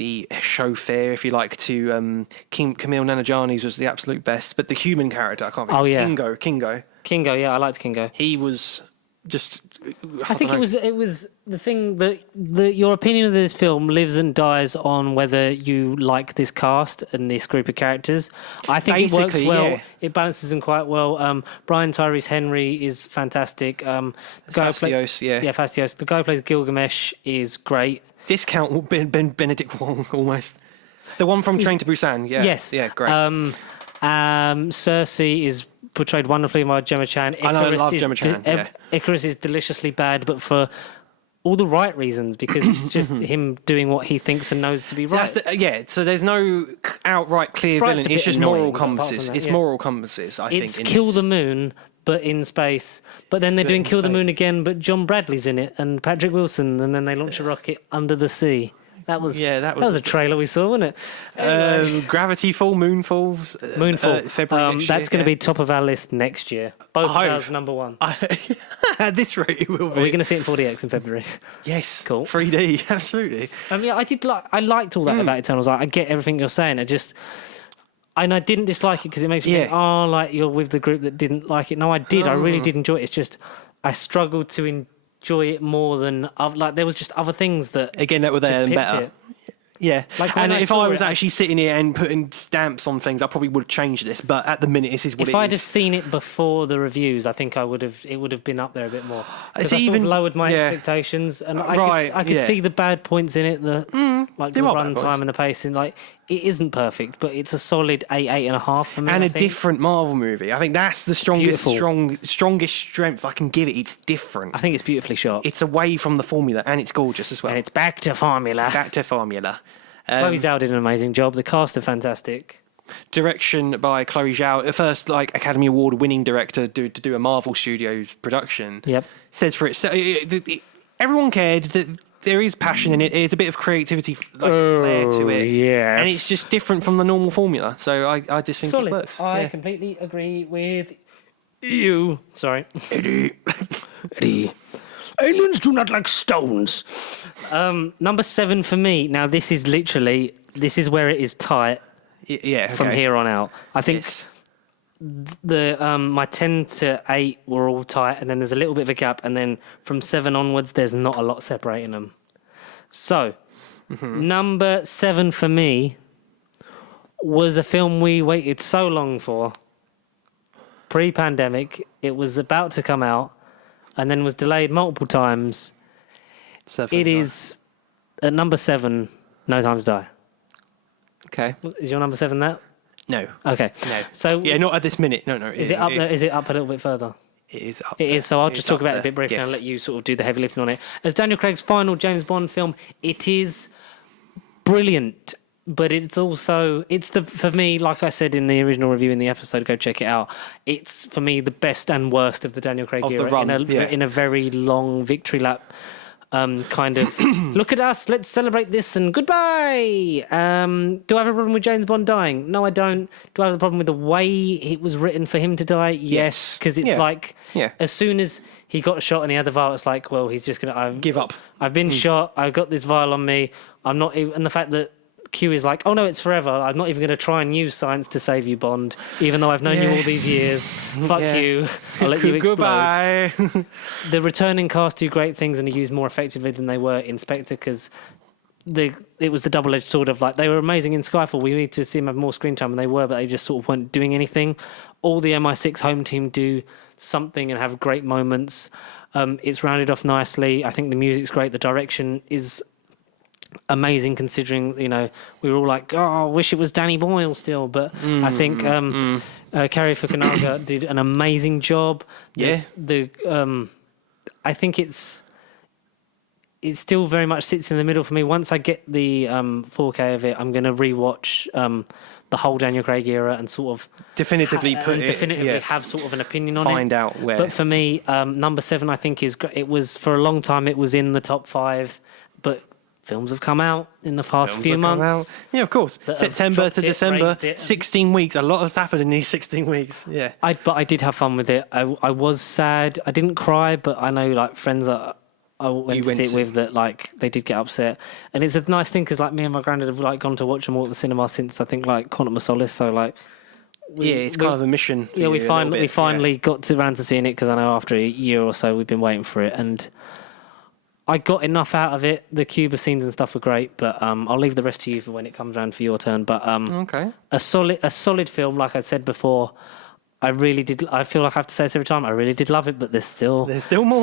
The chauffeur, if you like, to Camille Nanjiani's was the absolute best, but the human character, I can't remember. Kingo, yeah, I liked Kingo. He was just. I think it was the thing that your opinion of this film lives and dies on whether you like this cast and this group of characters. I think it works well. Yeah. It balances them quite well. Brian Tyrese Henry is fantastic. Fastios. The guy who plays Gilgamesh is great. Discount Benedict Wong almost. The one from Train to Busan. Yeah. Yes. Yeah. Great. Cersei is portrayed wonderfully by Gemma Chan. I love Gemma Chan. Icarus is deliciously bad, but for all the right reasons, because it's just him doing what he thinks and knows to be right. So there's no outright clear villain. It's just moral compasses. It's moral compasses, I think. It's Kill the Moon, but in space. But then they're doing Kill the Moon again, but John Bradley's in it and Patrick Wilson, and then they launch a rocket under the sea. That was a trailer we saw, wasn't it? Gravity Fall, Moonfall. February next year. That's going to be top of our list next year. Both of ours number one. At this rate, it will be. Are we going to see it in 4DX in February? Yes. Cool. 3D, absolutely. I liked all that about Eternals. I get everything you're saying. And I didn't dislike it because it makes me think, like you're with the group that didn't like it. No, I did. I really did enjoy it. It's just I struggled to enjoy it more than there was just other things that were there and better. It. Yeah, and if I was actually sitting here and putting stamps on things, I probably would have changed this. But at the minute, this is what it is. If I'd have seen it before the reviews, I think it would have been up there a bit more. It's I even lowered my expectations, and I could see the bad points in it, the runtime and the pacing. Like, it isn't perfect, but it's a solid 8.5 for me. And a different Marvel movie. I think that's the strongest strength I can give it. It's different. I think it's beautifully shot. It's away from the formula, and it's gorgeous as well. And it's back to formula. Chloe Zhao did an amazing job. The cast are fantastic. Direction by Chloe Zhao, the first Academy Award winning director to do a Marvel Studios production. Yep. Says for itself. Everyone cared that there is passion in it. There's a bit of creativity, flair to it. Yes. And it's just different from the normal formula. So I just think Solid. it works. I completely agree with you. Sorry. Eddie. Aliens do not like stones. Number 7 for me. Now, this is where it is tight from here on out. I think my 10 to 8 were all tight, and then there's a little bit of a gap, and then from 7 onwards, there's not a lot separating them. So, number 7 for me was a film we waited so long for. Pre-pandemic, it was about to come out, and then was delayed multiple times. It is at number 7, No Time to Die. Okay. Is your number 7 that? No. Okay. No. So yeah, not at this minute. No. Is it up there? Is it up a little bit further? It is up. It is. So I'll just talk about it a bit briefly and let you sort of do the heavy lifting on it. As Daniel Craig's final James Bond film, it is brilliant. But it's also, for me, like I said in the original review in the episode, go check it out. It's, for me, the best and worst of the Daniel Craig of era. The run, in a very long victory lap kind of, look at us, let's celebrate this and goodbye. Do I have a problem with James Bond dying? No, I don't. Do I have a problem with the way it was written for him to die? Yes, because it's as soon as he got shot and he had the vial, it's like, well, he's just going to give up. I've been shot, I've got this vial on me, I'm not even, and the fact that Q is like, oh no, it's forever. I'm not even going to try and use science to save you, Bond, even though I've known you all these years. Fuck you. I'll let you explode. Goodbye. The returning cast do great things and are used more effectively than they were in Spectre, because it was the double-edged sword of, like, they were amazing in Skyfall. We need to see them have more screen time, and they were, but they just sort of weren't doing anything. All the MI6 home team do something and have great moments. It's rounded off nicely. I think the music's great. The direction is amazing, considering, we were all like, oh, I wish it was Danny Boyle still, but I think Cary Fukunaga did an amazing job. I think it still very much sits in the middle for me. Once I get the 4K of it, I'm going to rewatch the whole Daniel Craig era and sort of definitively have sort of an opinion on it. Find out where. But for me, number 7, I think is great. It was, for a long time, it was in the top 5, but films have come out in the past few months. Yeah, of course. September to December, 16 weeks. A lot has happened in these 16 weeks. Yeah. But I did have fun with it. I was sad. I didn't cry, but I know, like, friends that I went to see it with, that, like, they did get upset. And it's a nice thing, because, like, me and my granddad have, like, gone to watch them all at the cinema since, I think, like, Quantum of Solace. So, like, it's kind of a mission. Yeah, we finally got around to seeing it, because I know after a year or so we've been waiting for it, and I got enough out of it. The Cuba scenes and stuff were great, but I'll leave the rest to you for when it comes around for your turn. But okay, a solid film, like I said before. I really did. I feel like I have to say this every time. I really did love it, but there's still more.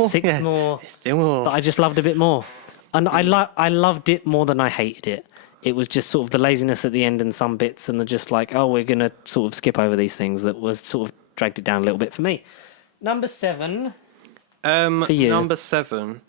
Six more. There's still more. But I just loved a bit more, and I loved it more than I hated it. It was just sort of the laziness at the end and some bits, and the just like, oh, we're gonna sort of skip over these things, that was sort of dragged it down a little bit for me. Number 7. For you. Number 7.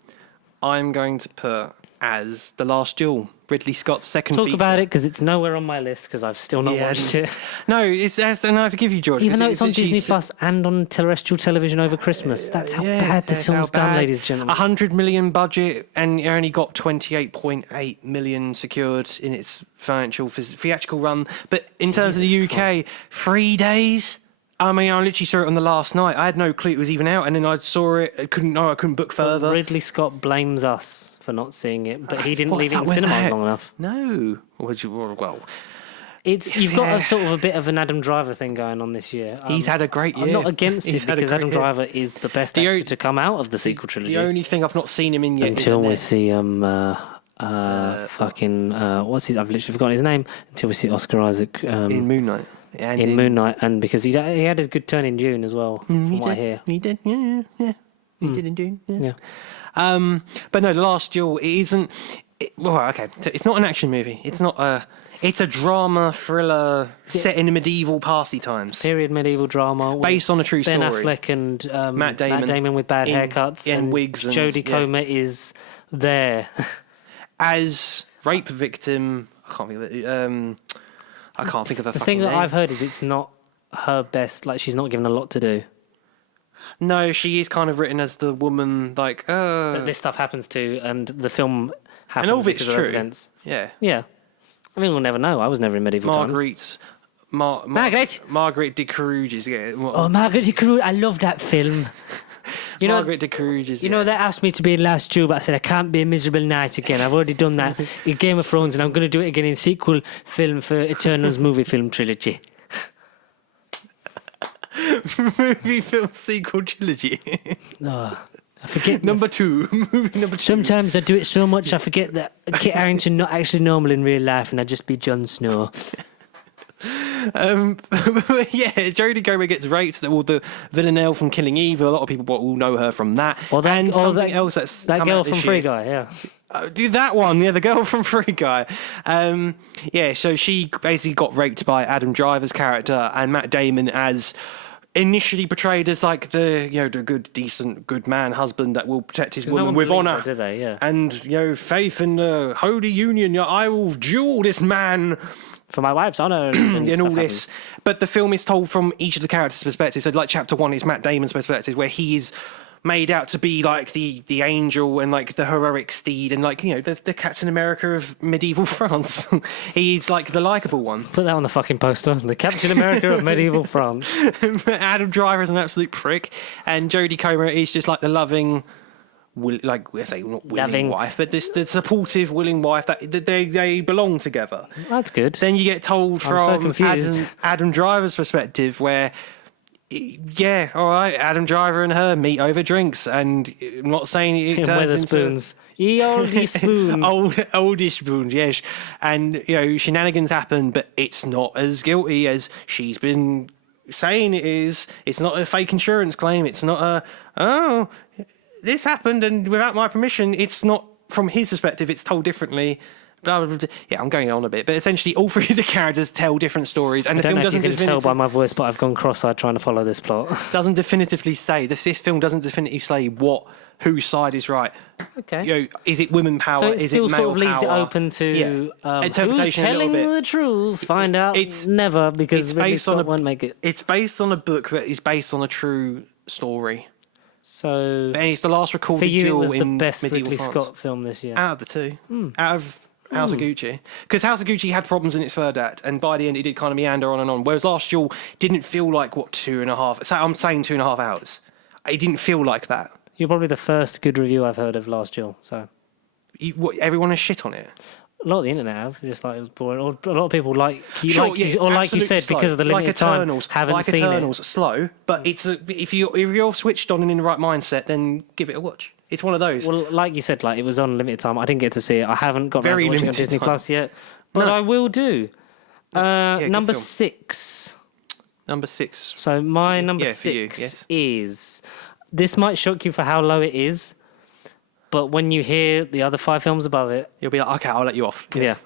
I'm going to put as The Last Duel, Ridley Scott's second feature. Talk about it, because it's nowhere on my list, because I've still not watched it. No, and I forgive you, George. Even though it's on Disney Plus and on terrestrial television over Christmas. That's how bad this film's done, ladies and gentlemen. 100 million budget, and it only got 28.8 million secured in its theatrical run. But in terms of the UK, 3 days. I mean, I literally saw it on the last night. I had no clue it was even out, and then I saw it. I couldn't book further. Well, Ridley Scott blames us for not seeing it, but he didn't leave it in cinemas long enough. No. Well, you've got a sort of a bit of an Adam Driver thing going on this year. He's had a great year. I'm not against it, because Adam Driver is the best actor to come out of the sequel trilogy. The only thing I've not seen him in yet until we see what's his? I've literally forgotten his name. Until we see Oscar Isaac in Moon Knight. In Moon Knight, and because he had a good turn in June as well, from what I hear. He did, yeah. He did in June, yeah. But no, The Last Duel, it isn't... it's not an action movie. It's not a... It's a drama, thriller, set in medieval pastry times. Period medieval drama. Based on a true story. Ben Affleck and Matt Damon with bad haircuts. And wigs. And Jodie Comer is there. As rape victim... I can't think of a fucking The thing that name. I've heard is it's not her best. Like, she's not given a lot to do. No, she is kind of written as the woman, like, that this stuff happens to, and the film happens and all of it's because of those true. events. Yeah. Yeah. I mean, we'll never know. I was never in medieval times. Margaret de Carouges. Yeah. Oh, Margaret de Carouge. I love that film. Margaret de Carouges. You know, they asked me to be in Last Jew, but I said, I can't be a miserable knight again. I've already done that in Game of Thrones, and I'm going to do it again in sequel film for Eternals movie film trilogy. Movie film sequel trilogy. Oh, I forget. Number 2. Movie number 2. Sometimes I do it so much I forget that Kit Harington not actually normal in real life, and I just be Jon Snow. Yeah, Jodie Comer gets raped. Well, the Villanelle from Killing Eve. A lot of people will know her from that. Or that, and or something that, else that's that come girl out this from year. Free Guy. Yeah. Do that one, yeah, the girl from Free Guy. Yeah, so she basically got raped by Adam Driver's character, and Matt Damon as initially portrayed as like the the good, decent, good man husband that will protect his woman with honor, did they? Yeah. and faith in the holy union. I will duel this man For my wife's honor and all this. But the film is told from each of the characters' perspectives. So, like, chapter 1 is Matt Damon's perspective, where he is made out to be like the angel and like the heroic steed and like the Captain America of medieval France. He's like the likable one. Put that on the fucking poster. The Captain America of medieval France. Adam Driver is an absolute prick, and Jodie Comer is just like the loving, like we say, not willing wife, but the supportive, willing wife that they belong together. That's good. Then you get told from Adam Driver's perspective, where yeah, all right, Adam Driver and her meet over drinks, and I'm not saying it turns into spoons. Ye olde spoons. Oldish spoons, yes. And shenanigans happen, but it's not as guilty as she's been saying it is. It's not a fake insurance claim. It's not this happened and without my permission. It's not from his perspective. It's told differently. Blah, blah, blah. Yeah, I'm going on a bit, but essentially all three of the characters tell different stories, and the film doesn't. I don't know if you can tell by my voice, but I've gone cross-eyed trying to follow this plot. Doesn't definitively say this film doesn't definitively say whose side is right. Okay. Is it women power? So it is still it male sort of leaves power? it open to interpretation. Who's telling the truth? Find out. It's never, because Ridley Scott won't make it. It's based on a book that is based on a true story. So, and it's the last recorded for you, duel it was in the best medieval Ridley France. Scott film this year. Out of the two, out of House of Gucci, because House of Gucci had problems in its third act, and by the end it did kind of meander on and on. Whereas Last Duel didn't feel like 2.5. So I'm saying 2.5 hours. It didn't feel like that. You're probably the first good review I've heard of Last Duel. So everyone has shit on it. A lot of the internet have just like it was boring. Or a lot of people like you said, slow. because of the limited time, haven't seen Eternals, it. Slow, but it's if you're switched on and in the right mindset, then give it a watch. It's one of those. Well, like you said, like it was on limited time. I didn't get to see it. I haven't got around to watching it on Disney Plus yet, but I will do. Number 6. Number 6. So my number 6 is. This might shock you for how low it is, but when you hear the other 5 films above it, you'll be like, okay, I'll let you off. Yes.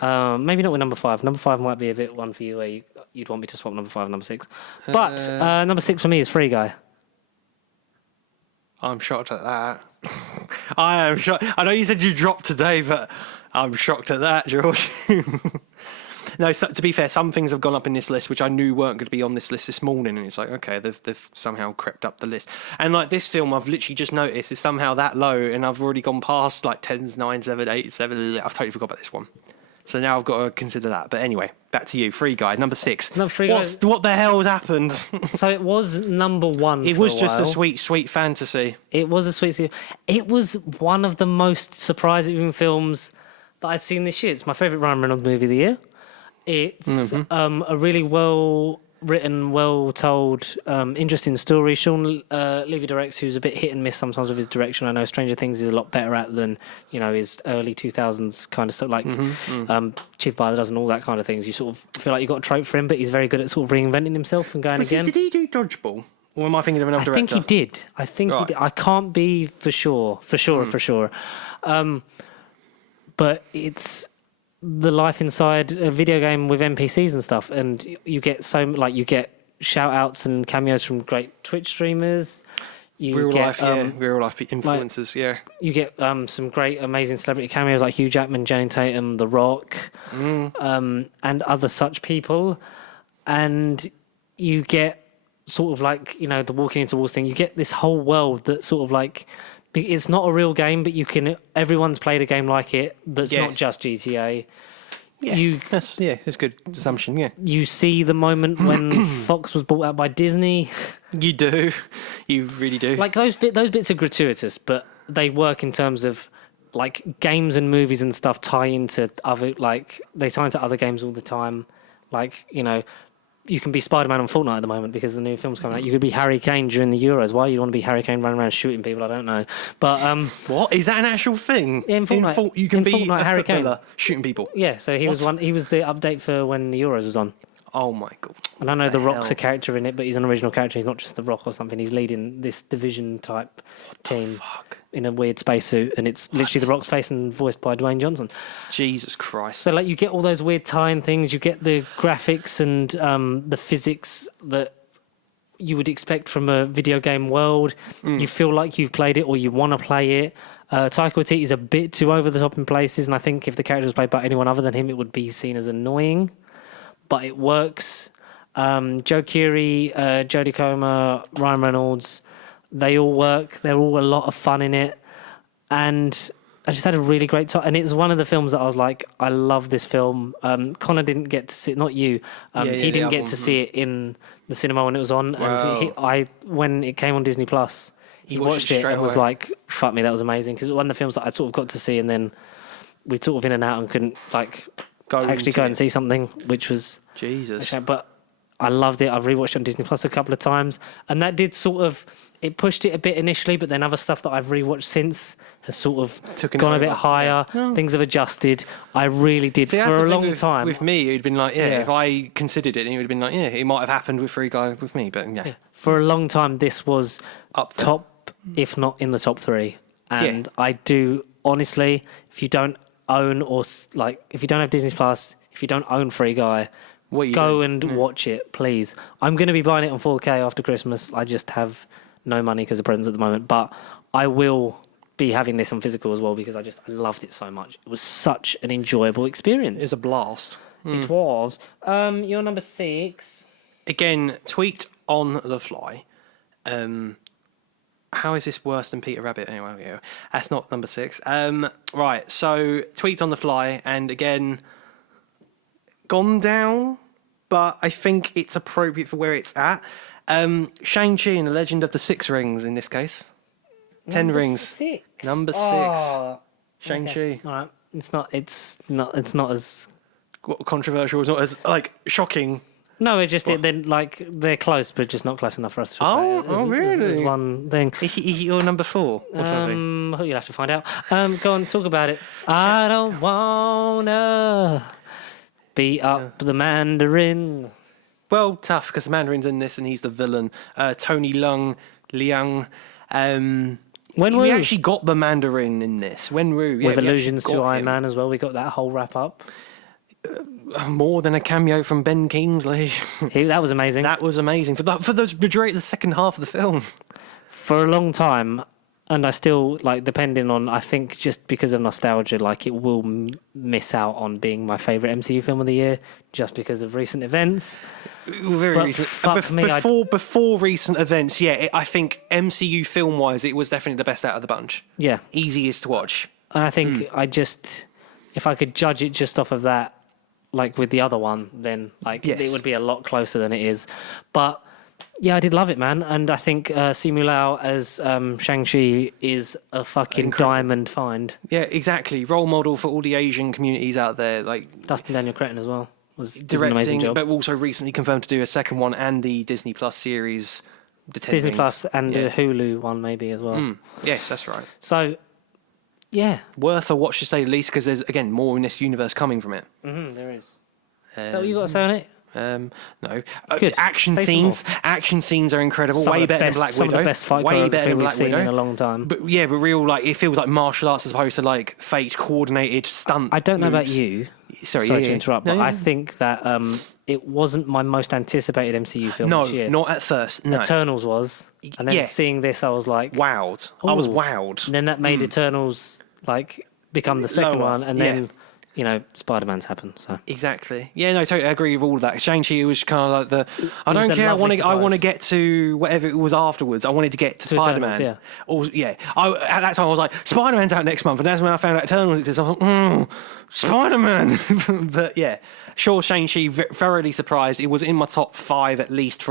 Yeah. Maybe not with number 5. Number 5 might be a bit one for you where you'd want me to swap number 5 and number 6. But number 6 for me is Free Guy. I'm shocked at that. I am shocked. I know you said you dropped today, but I'm shocked at that, George. No, so, to be fair, some things have gone up in this list which I knew weren't going to be on this list this morning, and it's like, okay, they've somehow crept up the list. And like this film, I've literally just noticed is somehow that low, and I've already gone past like 10s, 9s, 7, 8, 7. I've totally forgot about this one. So now I've got to consider that. But anyway, back to you. Free Guy, number 6. No, Free Guy. What the hell has happened? So it was number 1. It was just a sweet, sweet fantasy. It was a sweet. It was one of the most surprising films that I'd seen this year. It's my favourite Ryan Reynolds movie of the year. It's a really well written, well told, interesting story. Sean Levy directs, who's a bit hit and miss sometimes with his direction. I know Stranger Things is a lot better at than his early 2000s kind of stuff, like Chief by the Dozen, all that kind of things. You sort of feel like you got a trope for him, but he's very good at sort of reinventing himself and going again. Did he do Dodgeball? Or am I thinking of another director? I think he did. He did. I can't be for sure. But it's the life inside a video game with NPCs and stuff, and you get you get shout outs and cameos from great Twitch streamers. Real life influencers, You get some great, amazing celebrity cameos like Hugh Jackman, Channing Tatum, The Rock, and other such people. And you get sort of like, you know, the walking into walls thing. You get this whole world that sort of like, it's not a real game, but everyone's played a game like it that's not just GTA. Yeah, that's a good assumption. Yeah, you see the moment when Fox was bought out by Disney. You do, you really do. Like those bits are gratuitous, but they work in terms of like games and movies and stuff tie into other games all the time. Like, you know, you can be Spider-Man on Fortnite at the moment because the new film's coming out. You could be Harry Kane during the Euros. Why you want to be Harry Kane running around shooting people? I don't know. But what is that an actual thing? In Fortnite, you can be Fortnite, a Harry Kane shooting people. Yeah, so he was the update for when the Euros was on. Oh my god! And I know The Rock's a character in it, but he's an original character. He's not just The Rock or something. He's leading this division type team in a weird spacesuit, and it's literally The Rock's face and voiced by Dwayne Johnson. Jesus Christ! So like you get all those weird tie-in things. You get the graphics and the physics that you would expect from a video game world. You feel like you've played it or you want to play it. Taika Waititi is a bit too over the top in places, and I think if the character was played by anyone other than him, it would be seen as annoying. But it works. Joe Keery, Jodie Comer, Ryan Reynolds, they all work. They're all a lot of fun in it. And I just had a really great time. And it's one of the films that I was like, I love this film. Connor didn't get to see it, not you. He didn't get to see it in the cinema when it was on. Wow. And when it came on Disney Plus, he watched it and was like, fuck me, that was amazing. Because it was one of the films that I sort of got to see, and then we sort of in and out and couldn't like go and see something, which was Jesus. But I loved it. I've rewatched it on Disney Plus a couple of times, and that did it pushed it a bit initially, but then other stuff that I've rewatched since has sort of gone a bit higher. Yeah. Things have adjusted. I really did for a long time. With me, it'd been like, if I considered it, it would have been like, it might have happened with Free Guy with me, but yeah. For a long time, this was up there. Top, if not in the top 3. And I do honestly, if you don't own if you don't have Disney Plus, if you don't own Free Guy, go and watch it, please. I'm going to be buying it on 4K after Christmas. I just have no money because of presents at the moment, but I will be having this on physical as well because I loved it so much. It was such an enjoyable experience. It's a blast. It was. Your number 6. Again, tweet on the fly. How is this worse than Peter Rabbit? Anyway, that's not number 6. Right, so tweet on the fly, and again, gone down, but I think it's appropriate for where it's at. Shang-Chi and the Legend of the Six Rings in this case. 10 rings. 6. Number 6. Oh, Shang-Chi. Okay. All right. It's not as controversial. It's not as shocking. No, it's just they're close, but just not close enough for us to talk about. Oh, really? There's one thing. Is he your number 4 or something? You'll have to find out. Go on, talk about it. I don't wanna beat up the Mandarin. Well, tough because the Mandarin's in this, and he's the villain. Tony Leung. We actually got the Mandarin in this. With allusions to Iron Man as well. We got that whole wrap up. More than a cameo from Ben Kingsley. That was amazing. That was amazing for the majority of the second half of the film. For a long time, and I still depending on, I think just because of nostalgia, it will miss out on being my favourite MCU film of the year just because of recent events. Very recent. Before recent events, I think MCU film wise, it was definitely the best out of the bunch. Yeah, easiest to watch. And I think if I could judge it just off of that, with the other one, then it would be a lot closer than it is. But yeah, I did love it, man. And I think Simu Liu as Shang-Chi is a fucking diamond find. Yeah, exactly. Role model for all the Asian communities out there. Dustin Daniel Cretton as well was directing, an amazing job. But also recently confirmed to do a second one and the Disney Plus series. Disney Plus and the Hulu one maybe as well. Yes, that's right. So, yeah. Worth a watch to say the least because there's, again, more in this universe coming from it. There is. Is that what you got to say on it? No. Action scenes are incredible. Way better than Black Widow. Some of the best fight choreography we've seen in a long time. But real, it feels like martial arts as opposed to fake coordinated stunt. I don't know about you. Sorry to interrupt, but I think that it wasn't my most anticipated MCU film this year. No, not at first. No. Eternals was. And then seeing this, I was like... Wowed. I was wowed. And then that made Eternals, become the second one. And then Spider-Man's happened. So exactly. Yeah, no, totally agree with all of that. Shang-Chi was kind of like I don't care. I lovely want to get to whatever it was afterwards. I wanted to get to Spider-Man. Eternals, At that time, I was like, Spider-Man's out next month, and that's when I found out Eternals exists. I was like, Spider-Man. But yeah, sure, Shang-Chi, thoroughly surprised. It was in my top 5 at least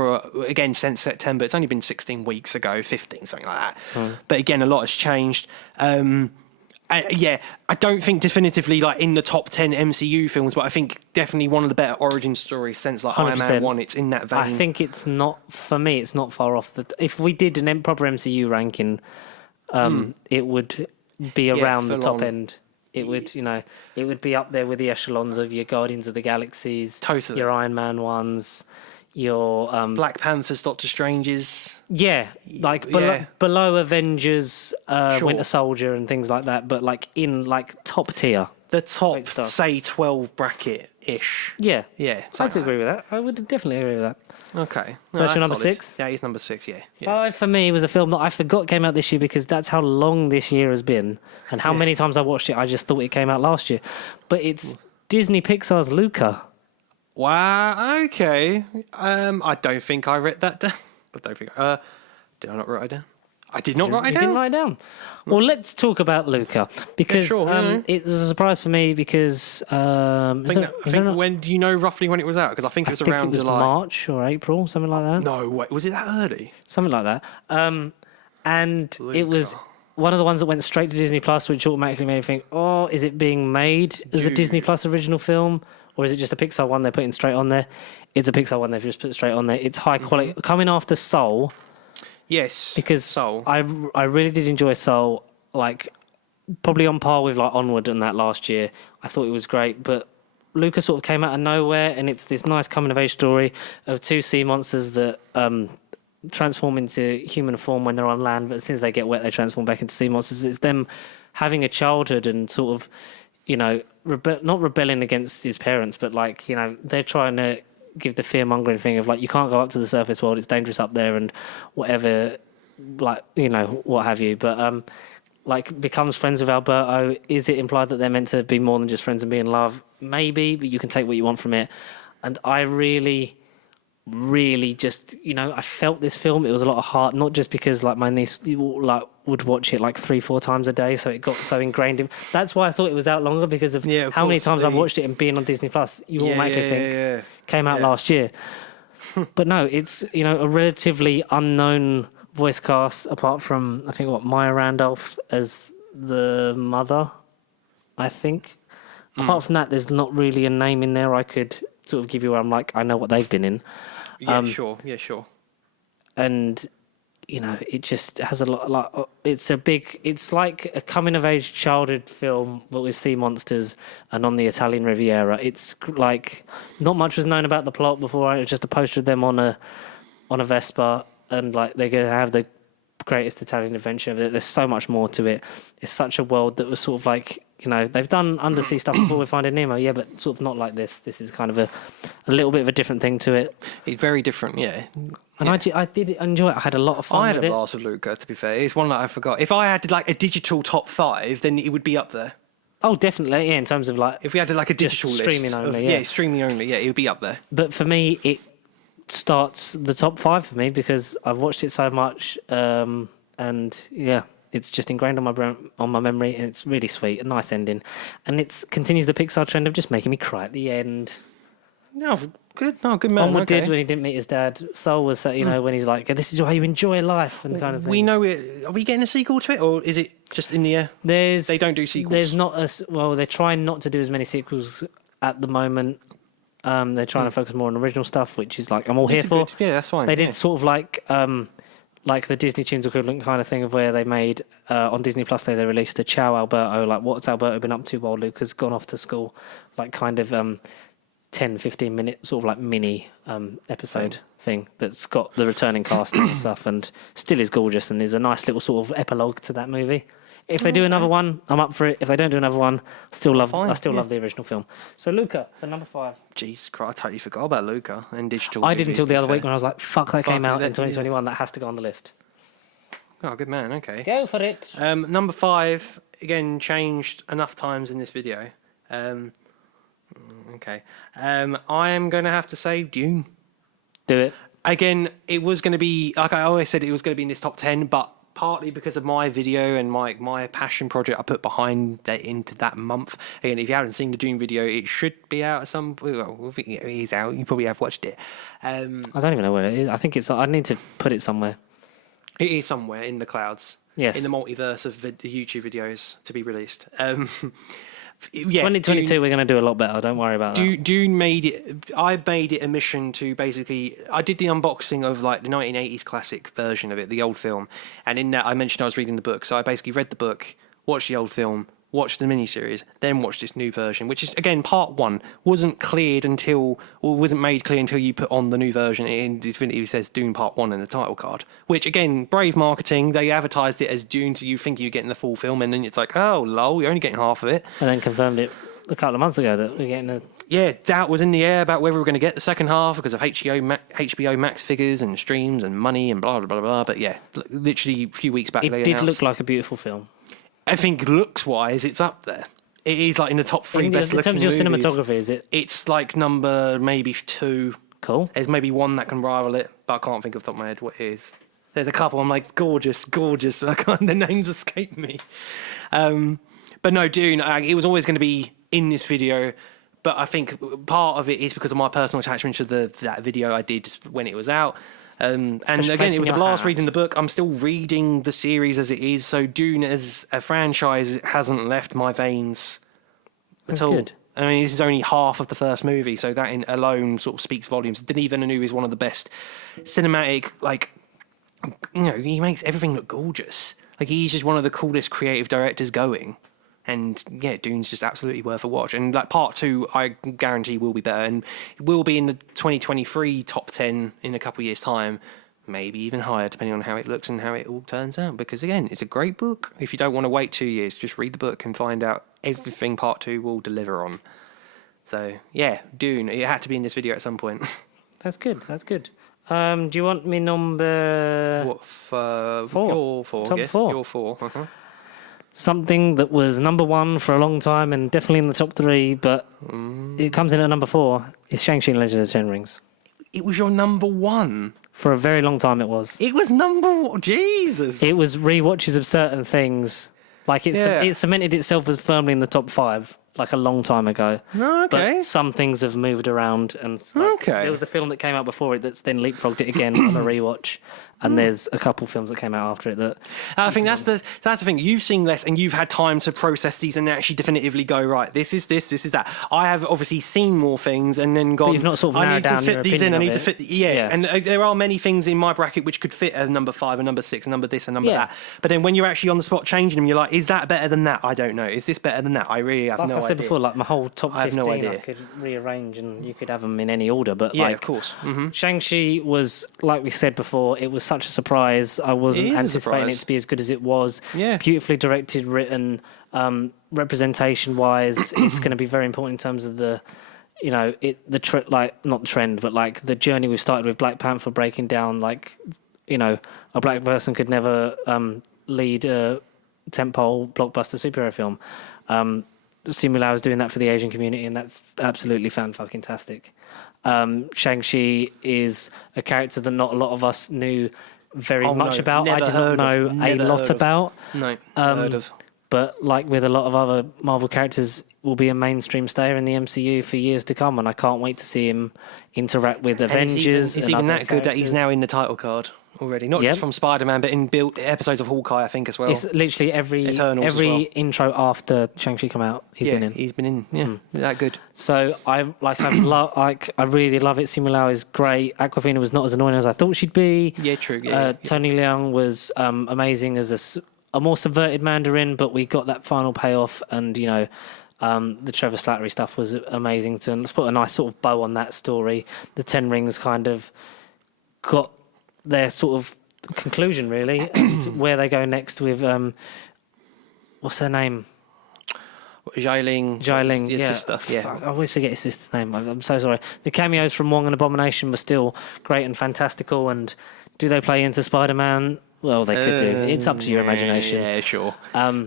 again since September. It's only been 16 weeks ago, 15, something like that. But again, a lot has changed. I don't think definitively like in the top 10 MCU films, but I think definitely one of the better origin stories since like 100%. Iron Man 1. It's in that vein. I think it's not, for me, it's not far off. If we did an proper MCU ranking, it would be around the top end. It would, it would be up there with the echelons of your Guardians of the Galaxies, totally, your Iron Man ones, your Black Panthers, Doctor Stranges. Yeah, like below Avengers, Winter Soldier, and things like that. But like in like top tier, the top say 12 bracket ish. Yeah, I'd agree with that. I would definitely agree with that. Okay, so that's your number solid. 6. Yeah, he's number 6. Yeah. 5 for me was a film that I forgot came out this year because that's how long this year has been, and how many times I watched it. I just thought it came out last year, but it's Disney Pixar's Luca. Wow. Okay. I don't think I read that down. I don't think. Did I not write it down? I did not write it down. You didn't write it down. Well, let's talk about Luca because it was a surprise for me because when do you know roughly when it was out? Because I think it was around July. March or April, something like that. No, wait, was it that early? Something like that. And Luca. It was one of the ones that went straight to Disney Plus, which automatically made me think, oh, is it being made as a Disney Plus original film? Or is it just a Pixar one they're putting straight on there? It's a Pixar one they've just put straight on there. It's high quality. Coming after Soul. Yes. Because Soul. I really did enjoy Soul. Like, probably on par with like Onward and that last year. I thought it was great. But Luca sort of came out of nowhere. And it's this nice coming of age story of 2 sea monsters that transform into human form when they're on land. But as soon as they get wet, they transform back into sea monsters. It's them having a childhood and sort of, not rebelling against his parents, but like, they're trying to give the fear-mongering thing of like, you can't go up to the surface world, it's dangerous up there and whatever, like, what have you. But like becomes friends with Alberto. Is it implied that they're meant to be more than just friends and be in love? Maybe, but you can take what you want from it. And I really just, I felt this film. It was a lot of heart, not just because like my niece like would watch it like 3-4 times a day, so it got so ingrained in. That's why I thought it was out longer, because of how many times I've watched it and being on Disney Plus. You automatically think came out last year. But no, it's a relatively unknown voice cast apart from I think Maya Randolph as the mother. I think apart from that, there's not really a name in there I could sort of give you where I'm like I know what they've been in. Sure. And it just has a lot. Like it's like a coming-of-age childhood film, but with sea monsters and on the Italian Riviera. It's like not much was known about the plot before. It was just a poster of them on a Vespa, and like they're going to have the greatest Italian adventure. There's so much more to it. It's such a world that was sort of like they've done undersea stuff before with Finding Nemo, but sort of not like this. This is kind of a little bit of a different thing to it. It's very different, yeah. And I did enjoy it. I had a lot of fun with it. I had a blast with Luca, to be fair. It's one that I forgot. If I had like a digital top 5, then it would be up there. Oh, definitely, yeah, in terms of like... If we had like a digital list. Streaming only, streaming only, it would be up there. But for me, it starts the top 5 for me because I've watched it so much, and yeah... It's just ingrained on my memory, and it's really sweet, a nice ending, and it continues the Pixar trend of just making me cry at the end. No, good man. Onward did when he didn't meet his dad. Soul was when he's like, "This is how you enjoy life," and kind of thing. We know it. Are we getting a sequel to it, or is it just in the air? They don't do sequels. There's not they're trying not to do as many sequels at the moment. They're trying to focus more on original stuff, which is like I'm all here for. Yeah, that's fine. They did sort of like the Disney Tunes equivalent kind of thing of where they made on Disney Plus they released a Ciao Alberto, like what's Alberto been up to while Luca's gone off to school, like kind of 10-15 minute sort of like mini episode thing that's got the returning cast and stuff, and still is gorgeous and is a nice little sort of epilogue to that movie. If they do another one, I'm up for it. If they don't do another one, I still love the original film. So Luca for number 5. Jeez, I totally forgot about Luca and digital. I did until the other week when I was like, "Fuck, that came out in 2021. That has to go on the list." Oh, good man. Okay, go for it. Number 5 again changed enough times in this video. Okay. I am going to have to say Dune. Do it. Again, it was going to be, like I always said, it was going to be in this top 10, but partly because of my video and my passion project I put behind that into that month. Again, if you haven't seen the Dune video, it should be out at some... Well, it is out. You probably have watched it. I don't even know where it is. I think it's... I need to put it somewhere. It is somewhere in the clouds. Yes. In the multiverse of the YouTube videos to be released. Yeah, 2022, Dune, we're going to do a lot better. Don't worry about that. Dune made it... I made it a mission to basically... I did the unboxing of like the 1980s classic version of it, the old film. And in that, I mentioned I was reading the book. So I basically read the book, watched the old film, watched the miniseries, then watched this new version, which is, again, part one. Wasn't made clear until you put on the new version. It definitively says Dune Part 1 in the title card. Which, again, brave marketing. They advertised it as Dune, so you think you're getting the full film, and then it's like, oh, lol, you're only getting half of it. And then confirmed it a couple of months ago that we're getting a... Yeah, doubt was in the air about whether we were going to get the second half because of HBO Max figures and streams and money and blah, blah, blah, blah. But yeah, literally a few weeks back It they did announced. look like a beautiful film. I think looks-wise, it's up there. It is like in the top three best looking In terms of your movies. cinematography, is it? It's like number maybe 2. Cool. There's maybe one that can rival it, but I can't think off the top of my head what it is. There's a couple I'm like, gorgeous, but I can't, the names escape me. But no, Dune, it was always going to be in this video, but I think part of it is because of my personal attachment to that video I did when it was out. And again, it was a blast reading the book. I'm still reading the series as it is, so Dune as a franchise hasn't left my veins at all. Good. I mean, this is only half of the first movie, so that in alone sort of speaks volumes. Denis Villeneuve is one of the best cinematic, like, you know, he makes everything look gorgeous. Like, he's just one of the coolest creative directors going. And yeah, Dune's just absolutely worth a watch. And like part 2, I guarantee will be better, and will be in the 2023 top 10 in a couple of years' time, maybe even higher, depending on how it looks and how it all turns out. Because again, it's a great book. If you don't want to wait 2 years, just read the book and find out everything part 2 will deliver on. So yeah, Dune. It had to be in this video at some point. That's good. Do you want me number... What? 4? Your 4, Top yes. 4. Your 4. Uh-huh. Something that was number 1 for a long time and definitely in the top 3, but it comes in at number 4. Is Shang-Chi and Legend of the Ten Rings. It was your number 1. For a very long time it was. It was number 1. Jesus. It was rewatches of certain things. Like it cemented itself as firmly in the top 5, like a long time ago. No, okay. But some things have moved around, and there was a film that came out before it that's then leapfrogged it again on a rewatch. And there's a couple films that came out after it that... I think that's the thing. You've seen less and you've had time to process these and actually definitively go, right, this is that. I have obviously seen more things and then gone... But you've not sort of narrowed down your opinion I need to fit... Yeah. And there are many things in my bracket which could fit a number 5, a number 6, a number this, a number that. But then when you're actually on the spot changing them, you're like, is that better than that? I don't know. Is this better than that? I really have no idea. Like I said before, like my whole top 15, I have no idea. I could rearrange and you could have them in any order. But yeah, of course. Mm-hmm. Shang-Chi was, like we said before, it was such a surprise. I wasn't anticipating it to be as good as it was. Yeah. Beautifully directed, written, representation-wise, it's going to be very important in terms of the, you know, not the trend, but like the journey we started with Black Panther breaking down, like, you know, a black person could never lead a tentpole blockbuster superhero film. Simu Liu is doing that for the Asian community, and that's absolutely fan-fucking-tastic. Shang-Chi is a character that not a lot of us knew very much about. I did not know a lot about. No, heard of. But like with a lot of other Marvel characters, will be a mainstream stayer in the MCU for years to come, and I can't wait to see him interact with Avengers. It's even that good that he's now in the title card already, not just from Spider-Man, but in episodes of Hawkeye, I think, as well. It's literally every intro after Shang-Chi come out, he's been in. He's been in. Yeah, that good. So I really love it. Simu Liu is great. Awkwafina was not as annoying as I thought she'd be. Yeah, true. Tony Leung was amazing as a more subverted Mandarin, but we got that final payoff, and you know. The Trevor Slattery stuff was amazing. Let's put a nice sort of bow on that story. The Ten Rings kind of got their sort of conclusion, really, and where they go next with what's her name? Xialing, yeah. sister. Yeah, I always forget his sister's name. I'm so sorry. The cameos from Wong and Abomination were still great and fantastical. And do they play into Spider-Man? Well, they could do. It's up to your imagination. Yeah, sure.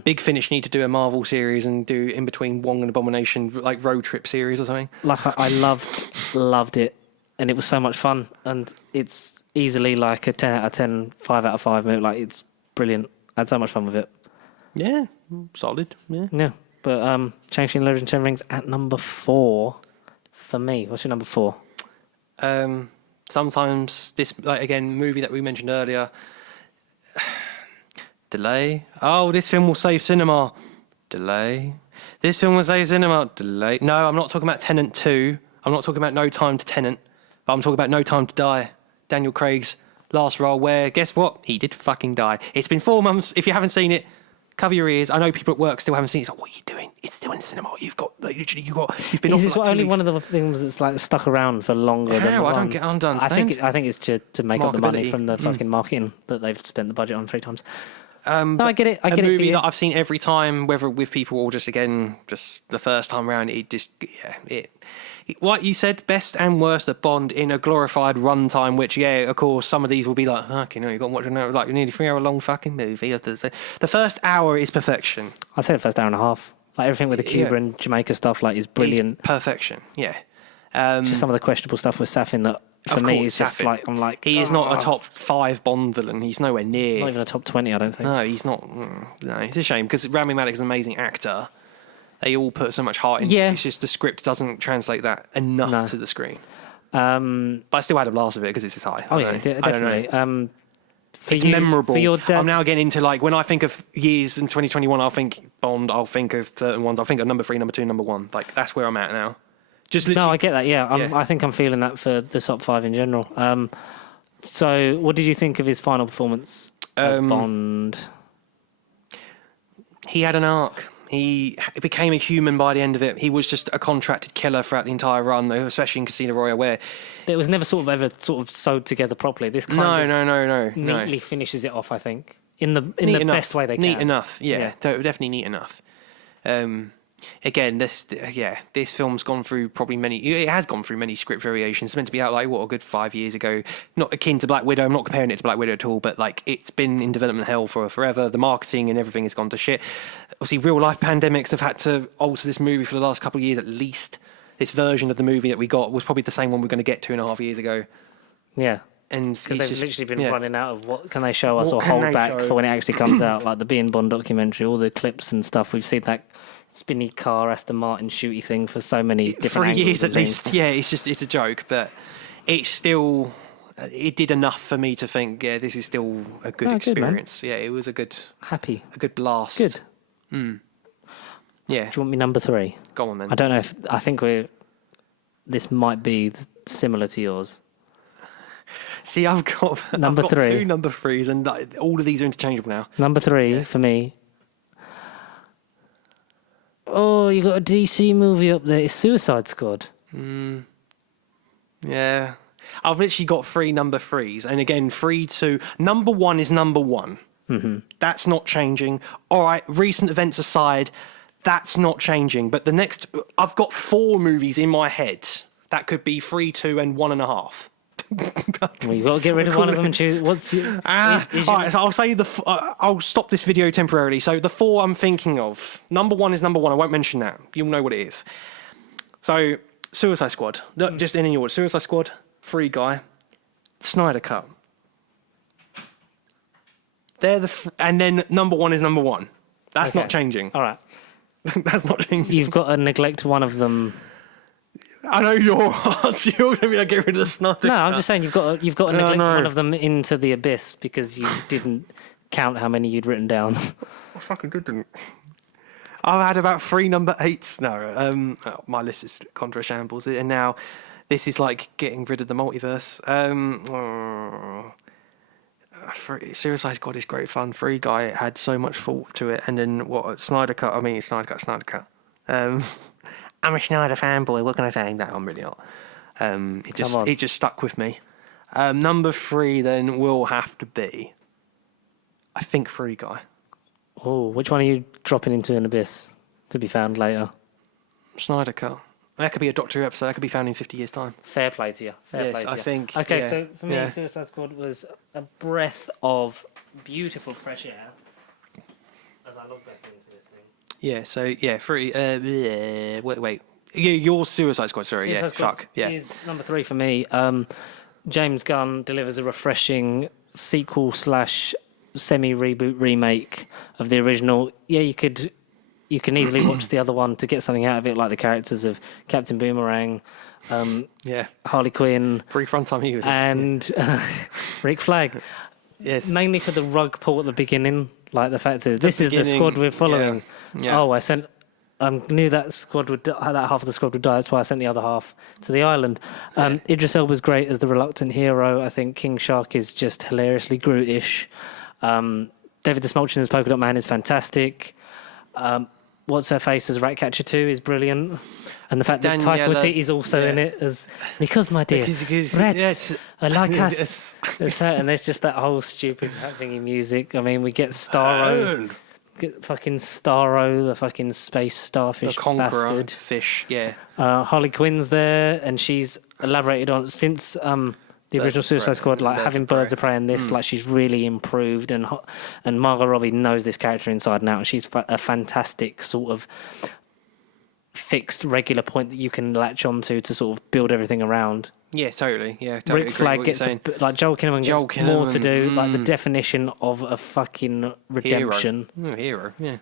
Big Finish need to do a Marvel series and do in between Wong and Abomination, like road trip series or something. Like I loved it, and it was so much fun. And it's easily like a 10 out of 10, 5 out of 5 movie. Like it's brilliant. I had so much fun with it. Yeah, solid. Yeah. But Shang-Chi and Legend of the Ten Rings at number 4 for me. What's your number 4? Sometimes this, like again, movie that we mentioned earlier. Delay. Oh, this film will save cinema. Delay. This film will save cinema. Delay. No, I'm not talking about Tenet 2. I'm not talking about No Time to Tenet. But I'm talking about No Time to Die. Daniel Craig's last role where, guess what? He did fucking die. It's been 4 months. If you haven't seen it, cover your ears. I know people at work still haven't seen it. It's like, what are you doing? It's still in cinema. You've got, like, literally, you've been off for like 2 only weeks. one of the things that's like stuck around for longer than I don't understand. I think it's to make up the money from the fucking marketing that they've spent the budget on 3 times. No, I get it. I get it. A movie that I've seen every time, whether with people or just the first time around, like you said, best and worst of Bond in a glorified runtime. Which, of course, some of these will be like, you know, you got to watch like a nearly 3-hour long fucking movie. The first hour is perfection. I'd say the first hour and a half. Like everything with the Cuba and Jamaica stuff, like is brilliant. It's perfection. Yeah. Just some of the questionable stuff with Safin that. For me, it's just like I'm like he is not a top 5 Bond villain. He's nowhere near. Not even a top 20, I don't think. No, he's not. No, it's a shame because Rami Malek's an amazing actor. They all put so much heart into it. It's just the script doesn't translate that enough to the screen. But I still had a blast of it because it's his high. Definitely. It's memorable. I'm now getting into like when I think of years in 2021, I'll think Bond. I'll think of certain ones. I'll think of number 3, number 2, number 1. Like that's where I'm at now. No, I get that. Yeah, I think I'm feeling that for the top 5 in general. So, what did you think of his final performance as Bond? He had an arc. He became a human by the end of it. He was just a contracted killer throughout the entire run, especially in Casino Royale, where it was never ever sewed together properly. This no, neatly finishes it off. I think in the best way they can. Neat enough, definitely neat enough. Again, this film's gone through it has gone through many script variations. It's meant to be out like a good 5 years ago. Not akin to Black Widow. I'm not comparing it to Black Widow at all, but like it's been in development hell for forever. The marketing and everything has gone to shit. Obviously, real life pandemics have had to alter this movie for the last couple of years at least. This version of the movie that we got was probably the same one we're going to get 2.5 years ago. Yeah. And because they've literally been running out of what can they show us or hold back for when it actually comes out, like the Being Bond documentary, all the clips and stuff. We've seen that spinny car Aston Martin shooty thing for so many different angles. 3 years at least. Yeah, it's a joke, but it's still it did enough for me to think, this is still a good experience. Good, it was a good blast. Good. Yeah. Do you want me number 3? Go on then. I don't know I think this might be similar to yours. See, I've got 3. 2 number 3s, and all of these are interchangeable now. Number 3 for me. Oh, you got a DC movie up there. It's Suicide Squad. Yeah. I've literally got 3 number 3s. And again, 3, 2. Number 1 is number 1. Mm-hmm. That's not changing. All right, recent events aside, that's not changing. But the next... I've got 4 movies in my head. That could be 3, 2, and 1.5. Well, you've got to get rid of one of them and choose. What's your... all right, so I'll say I'll stop this video temporarily. So the 4 I'm thinking of. Number 1 is number 1. I won't mention that. You'll know what it is. So Suicide Squad. Just in your order. Suicide Squad, Free Guy, Snyder Cut. They're and then number 1 is number 1. That's not changing. All right. That's not changing. You've got to neglect one of them. I know your answer. You're going to be like, get rid of the Snyder. No, I'm just saying you've got to neglect one of them into the abyss because you didn't count how many you'd written down. I fucking didn't. I've had about 3 number 8s now. My list is contra shambles, and now this is like getting rid of the multiverse. Suicide Squad is great fun. Free Guy had so much thought to it, and then Snyder Cut. I mean, Snyder Cut. I'm a Snyder fanboy. What can I say? No, I'm really not. It just stuck with me. Number 3 then will have to be, I think, Free Guy. Oh, which one are you dropping into an abyss to be found later? Snyder Cut. That could be a Doctor Who episode. That could be found in 50 years' time. Fair play to you. Fair play to you. I think. Okay, yeah, so for me, Suicide Squad was a breath of beautiful fresh air as I look back into this thing. Yeah, so, wait. Your Suicide Squad, sorry. Suicide Squad is number 3 for me. James Gunn delivers a refreshing sequel / semi-reboot remake of the original. Yeah, you can easily watch the other one to get something out of it, like the characters of Captain Boomerang, Harley Quinn, Pre-frontal music, and Rick Flag. Yes, mainly for the rug pull at the beginning. Like the fact is, this is the squad we're following. Yeah. Oh, I knew that squad that half of the squad would die. That's why I sent the other half to the island. Idris Elba's great as the reluctant hero. I think King Shark is just hilariously Groot-ish. David Desmalchin as Polka Dot Man is fantastic. What's her face as Ratcatcher 2 is brilliant. And the fact that Taika Waititi is also in it as because my dear, rats are like us. And there's just that whole stupid thingy music. I mean, we get Starro. Get fucking Starro, the fucking space starfish the conqueror bastard. Fish, yeah. Harley Quinn's there, and she's elaborated on since the original Suicide Squad, like having Birds of Prey in this, like she's really improved, and Margot Robbie knows this character inside and out, and she's a fantastic sort of fixed regular point that you can latch onto to sort of build everything around. Yeah, totally. Yeah, totally. Rick Flag gets like Joel Kinnaman gets more to do, like the definition of a fucking redemption. Hero. Yeah.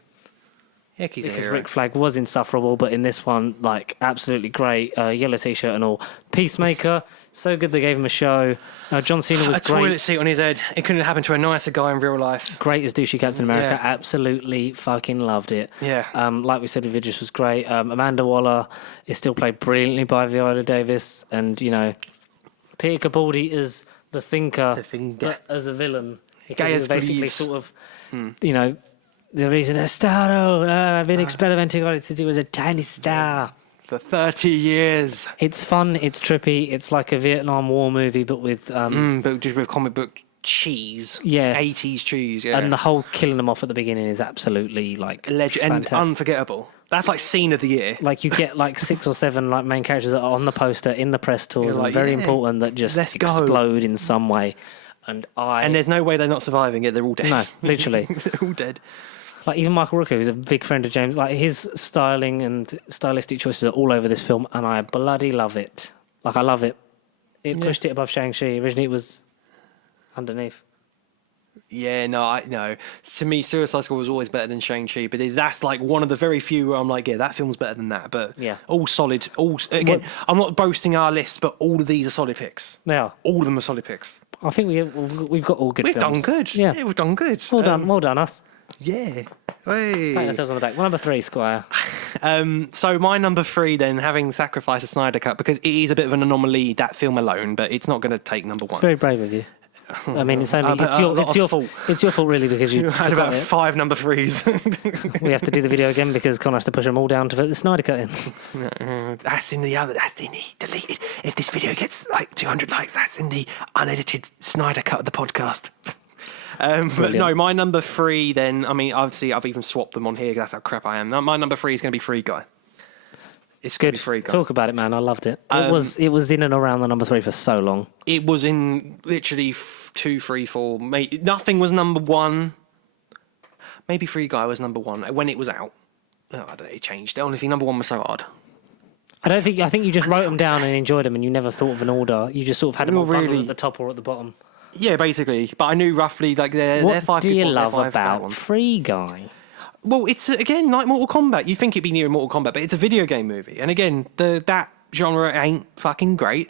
Heck, he's a hero. Because Rick Flag was insufferable, but in this one, like absolutely great. Yellow t-shirt and all. Peacemaker, so good they gave him a show. John Cena was great. A toilet seat on his head. It couldn't have happened to a nicer guy in real life. Great as douchey Captain America. Yeah. Absolutely fucking loved it. Yeah. Like we said, Idris was great. Amanda Waller is still played brilliantly by Viola Davis, and Peter Capaldi is the thinker. But as a villain. Gay as basically sort of, the reason I've been experimenting on it since he was a tiny star. For 30 years. It's fun, it's trippy, it's like a Vietnam War movie, but with... but just with comic book cheese. Yeah. 80s cheese, yeah. And the whole killing them off at the beginning is absolutely, and unforgettable. That's like scene of the year. Like, you get, 6 or 7, main characters that are on the poster, in the press tours, and very important that just explode in some way. And there's no way they're not surviving it, they're all dead. No, literally. They're all dead. Like, even Michael Rooker, who's a big friend of James, his styling and stylistic choices are all over this film, and I bloody love it. I love it. It pushed it above Shang-Chi. Originally, it was underneath. Yeah, no. To me, Suicide Squad was always better than Shang-Chi, but that's one of the very few where I'm like, yeah, that film's better than that. But all solid. I'm not boasting our list, but all of these are solid picks. They are. All of them are solid picks. I think we've got all good films. We've done good. Yeah, we've done good. Well done, us. Yeah. Hey. Pat ourselves on the back. Well, number 3, Squire. So my number 3 then, having sacrificed a Snyder Cut, because it is a bit of an anomaly, that film alone, but it's not going to take number 1. It's very brave of you. I mean, it's your fault. It's your fault, really, because you had about 5 number 3s. We have to do the video again because Connor has to push them all down to fit the Snyder Cut in. That's in the deleted. If this video gets 200 likes, that's in the unedited Snyder Cut of the podcast. But no, my number 3 then, I mean, obviously I've even swapped them on here because that's how crap I am. My number 3 is going to be Free Guy. It's going to be Free Guy. Talk about it, man. I loved it. It was in and around the number 3 for so long. It was in literally 2, 3, 4. Nothing was number 1. Maybe Free Guy was number 1 when it was out. Oh, I don't know, it changed. Honestly, number 1 was so hard. I think you just wrote them down and enjoyed them and you never thought of an order. You just sort of had them all really at the top or at the bottom. Yeah, basically. But I knew roughly they're 5 people. What do you love about Free Guy? Well, it's, again, like Mortal Kombat. You think it'd be near Mortal Kombat, but it's a video game movie. And again, that genre ain't fucking great.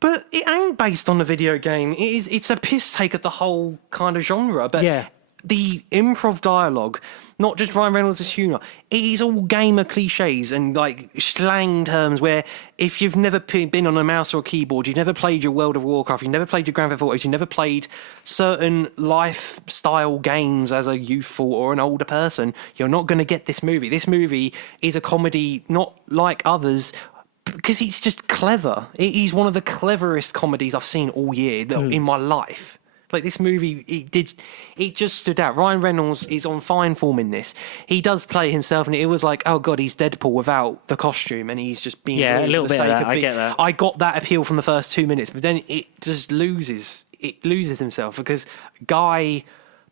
But it ain't based on a video game. It's a piss take at the whole kind of genre. But the improv dialogue, not just Ryan Reynolds' humour, it is all gamer cliches and slang terms where if you've never been on a mouse or a keyboard, you've never played your World of Warcraft, you've never played your Grand Theft Autos, you've never played certain lifestyle games as a youthful or an older person, you're not going to get this movie. This movie is a comedy not like others because it's just clever. It is one of the cleverest comedies I've seen all year in my life. Like this movie, it just stood out. Ryan Reynolds is on fine form in this. He does play himself, and it was like, oh god, he's Deadpool without the costume, and he's just being a for little the bit of sake that. of I get that. I got that appeal from the first 2 minutes, but then it just loses. It loses himself because Guy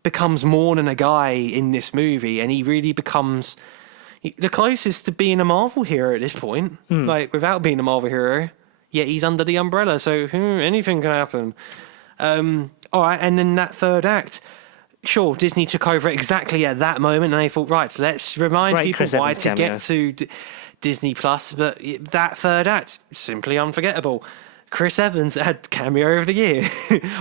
becomes more than a guy in this movie, and he really becomes the closest to being a Marvel hero at this point. Like without being a Marvel hero, yet he's under the umbrella, so anything can happen. All right, and then that third act, sure, Disney took over exactly at that moment, and they thought, right, let's remind Great people Chris why Evans to cameo. get to Disney Plus. But that third act, simply unforgettable. Chris Evans had cameo of the year.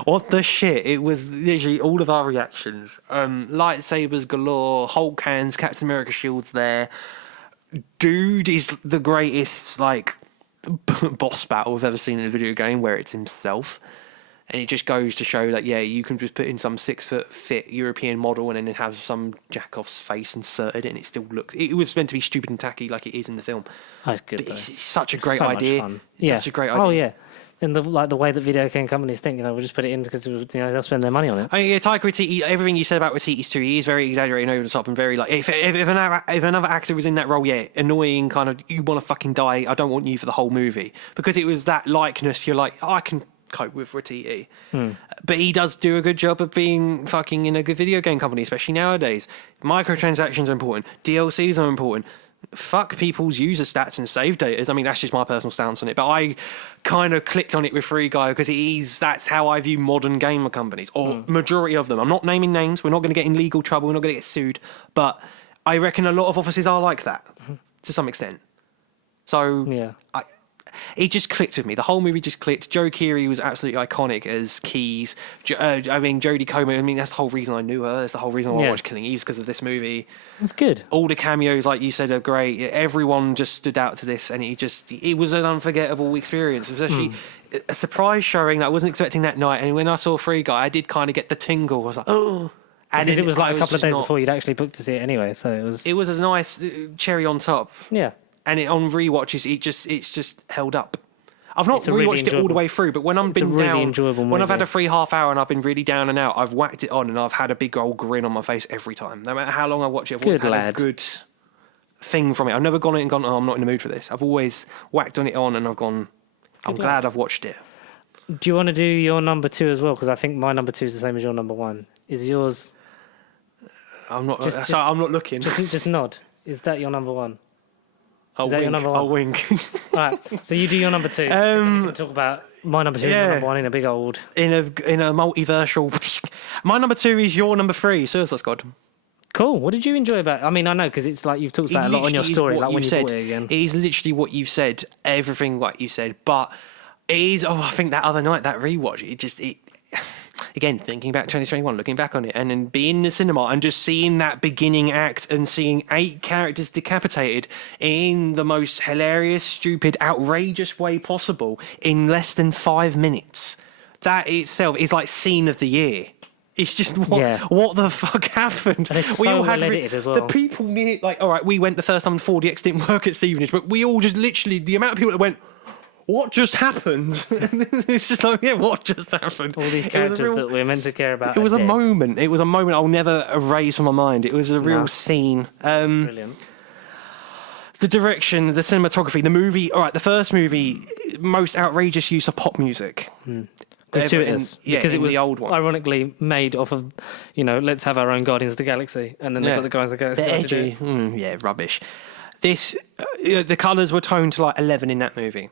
What the shit? It was literally all of our reactions. Lightsabers galore, Hulk hands, Captain America shields there. Dude is the greatest, like, boss battle I've ever seen in a video game where it's himself. And it just goes to show that, yeah, you can just put in some 6 foot fit European model and then have some jackoff's face inserted and it still looks... It was meant to be stupid and tacky like it is in the film. That's good, But though. it's such a great so much idea. fun. It's such a great idea. Oh, yeah. And the way that video game companies think, we'll just put it in because they'll spend their money on it. I mean, yeah, Taika Waititi, everything you said about Waititi's too, he is very exaggerating over the top and very like, if another actor was in that role, yeah, annoying kind of, you want to fucking die, I don't want you for the whole movie. Because it was that likeness, you're like, I can cope with Waititi. But he does do a good job of being fucking in a good video game company, especially nowadays. Microtransactions are important. DLCs are important. Fuck people's user stats and save data. I mean, that's just my personal stance on it. But I kind of clicked on it with Free Guy because that's how I view modern gamer companies, or majority of them. I'm not naming names. We're not going to get in legal trouble. We're not going to get sued. But I reckon a lot of offices are like that to some extent. So Yeah. it just clicked with me. The whole movie just clicked. Joe Keery was absolutely iconic as Keys. I mean, Jodie Comer, I mean, that's the whole reason I knew her. That's the whole reason why I watched Killing Eve, because of this movie. It's good. All the cameos, like you said, are great. Everyone just stood out to this, and it was an unforgettable experience. It was actually a surprise showing that I wasn't expecting that night. And when I saw Free Guy, I did kind of get the tingle. I was like, oh. And Because it was like a couple of days not- before you'd actually booked to see it anyway, so it was... It was a nice cherry on top. Yeah. And on rewatches, it's just held up. I've not It's a really rewatched it all the enjoyable- way through, but when I've been really down, enjoyable when I've had movie. a free half hour and I've been really down and out, I've whacked it on and I've had a big old grin on my face every time. No matter how long I watch it, I've always Good had a lad. good thing from it. I've never gone in and gone, oh, I'm not in the mood for this. I've always whacked on it on and I've gone, I'm glad I've watched it. Do you want to do your number 2 as well? Because I think my number 2 is the same as your number 1. Is yours... I'm not. Just- I'm not looking. Just nod. Is that your number 1? I'll that your wink. number one? I'll wink. All right, so you do your number 2. So we can talk about my number 2 and your number 1 in a big old... in a multiversal. My number 2 is your number 3, Suicide Squad. Cool. What did you enjoy about it? I mean, I know, because it's like you've talked about it a lot on your story, like when you said. bought it again. It is literally what you've said, everything what you said. But it is, I think that other night, that rewatch, again, thinking back 2021, looking back on it, and then being in the cinema and just seeing that beginning act and seeing 8 characters decapitated in the most hilarious, stupid, outrageous way possible in less than 5 minutes. That itself is like scene of the year. It's just what the fuck happened? And it's so well edited as well. The people near, like, all right, we went the first time 4DX didn't work at Stevenage, but we all just literally, the amount of people that went, what just happened? It's just like, yeah, what just happened? All these characters that we're meant to care about. It was are a dead. moment. It was a moment I'll never erase from my mind. It was a real scene. Brilliant. The direction, the cinematography, the movie. All right, the first movie, most outrageous use of pop music. Gratuitous. Because it was the old one. ironically made off of, let's have our own Guardians of the Galaxy. And then they've got the Guardians of the Galaxy. They're to do edgy. Rubbish. This, the colours were toned to like 11 in that movie.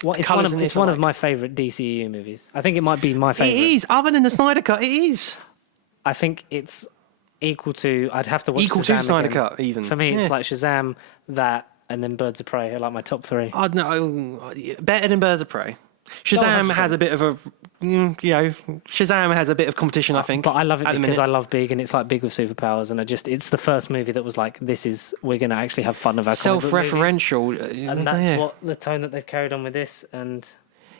It's one of my favourite DCEU movies. I think it might be my favourite. It is, other than the Snyder Cut, it is. I think it's equal to... I'd have to watch Equal Shazam to Snyder again. Cut, even. For me, it's like Shazam, that, and then Birds of Prey are like my top 3. I don't know, better than Birds of Prey. Shazam has a bit of a, Shazam has a bit of competition, I think. But I love it at the because minute. I love big, and it's like big with superpowers, and it's the first movie that was like, we're going to actually have fun with our comic book movies. Self-referential. And that's what the tone that they've carried on with this, and...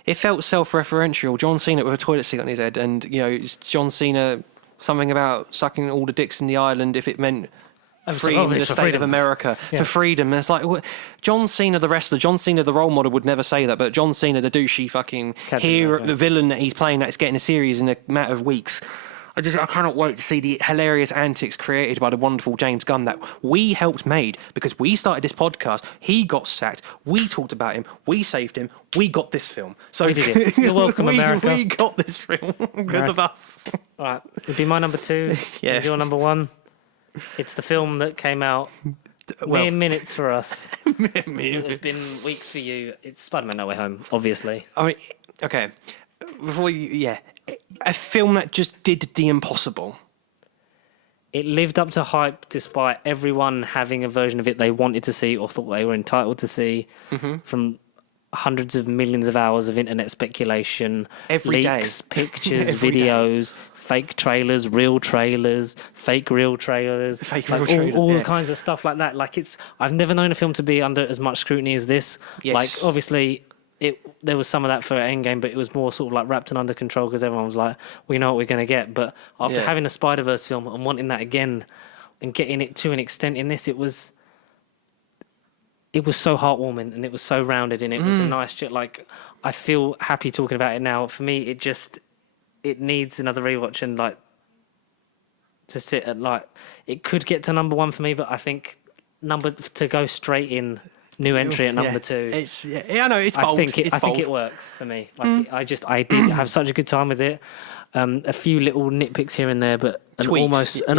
It felt self-referential. John Cena with a toilet seat on his head, and it's John Cena, something about sucking all the dicks in the island if it meant freedom in the state of America, for freedom. And it's like, John Cena, the wrestler, John Cena, the role model, would never say that, but John Cena, the douchey fucking hero, the villain that he's playing, that's getting a series in a matter of weeks. I cannot wait to see the hilarious antics created by the wonderful James Gunn that we helped made, because we started this podcast. He got sacked. We talked about him. We saved him. We got this film. So we did it. You're welcome, America. We got this film because of us. All right, would be my number 2. Yeah. Your number 1. It's the film that came out mere minutes for us. It's been weeks for you. It's Spider-Man No Way Home, obviously. I mean, okay. Before you, a film that just did the impossible. It lived up to hype despite everyone having a version of it they wanted to see or thought they were entitled to see. From hundreds of millions of hours of internet speculation, every leaks, day. pictures, videos, fake trailers, real trailers, fake real trailers, all kinds of stuff like that. Like, I've never known a film to be under as much scrutiny as this. Yes. Like, obviously, there was some of that for Endgame, but it was more sort of like wrapped and under control because everyone was like, we know what we're going to get. But after having a Spider-Verse film and wanting that again and getting it to an extent in this, it was so heartwarming and it was so rounded and it was a nice shit. Like, I feel happy talking about it now. For me, it needs another rewatch and like to sit at like, it could get to number 1 for me, but I think to go straight in. New entry at number 2. It's I know it's bold. I think it works for me. Like I did have such a good time with it. A few little nitpicks here and there, but an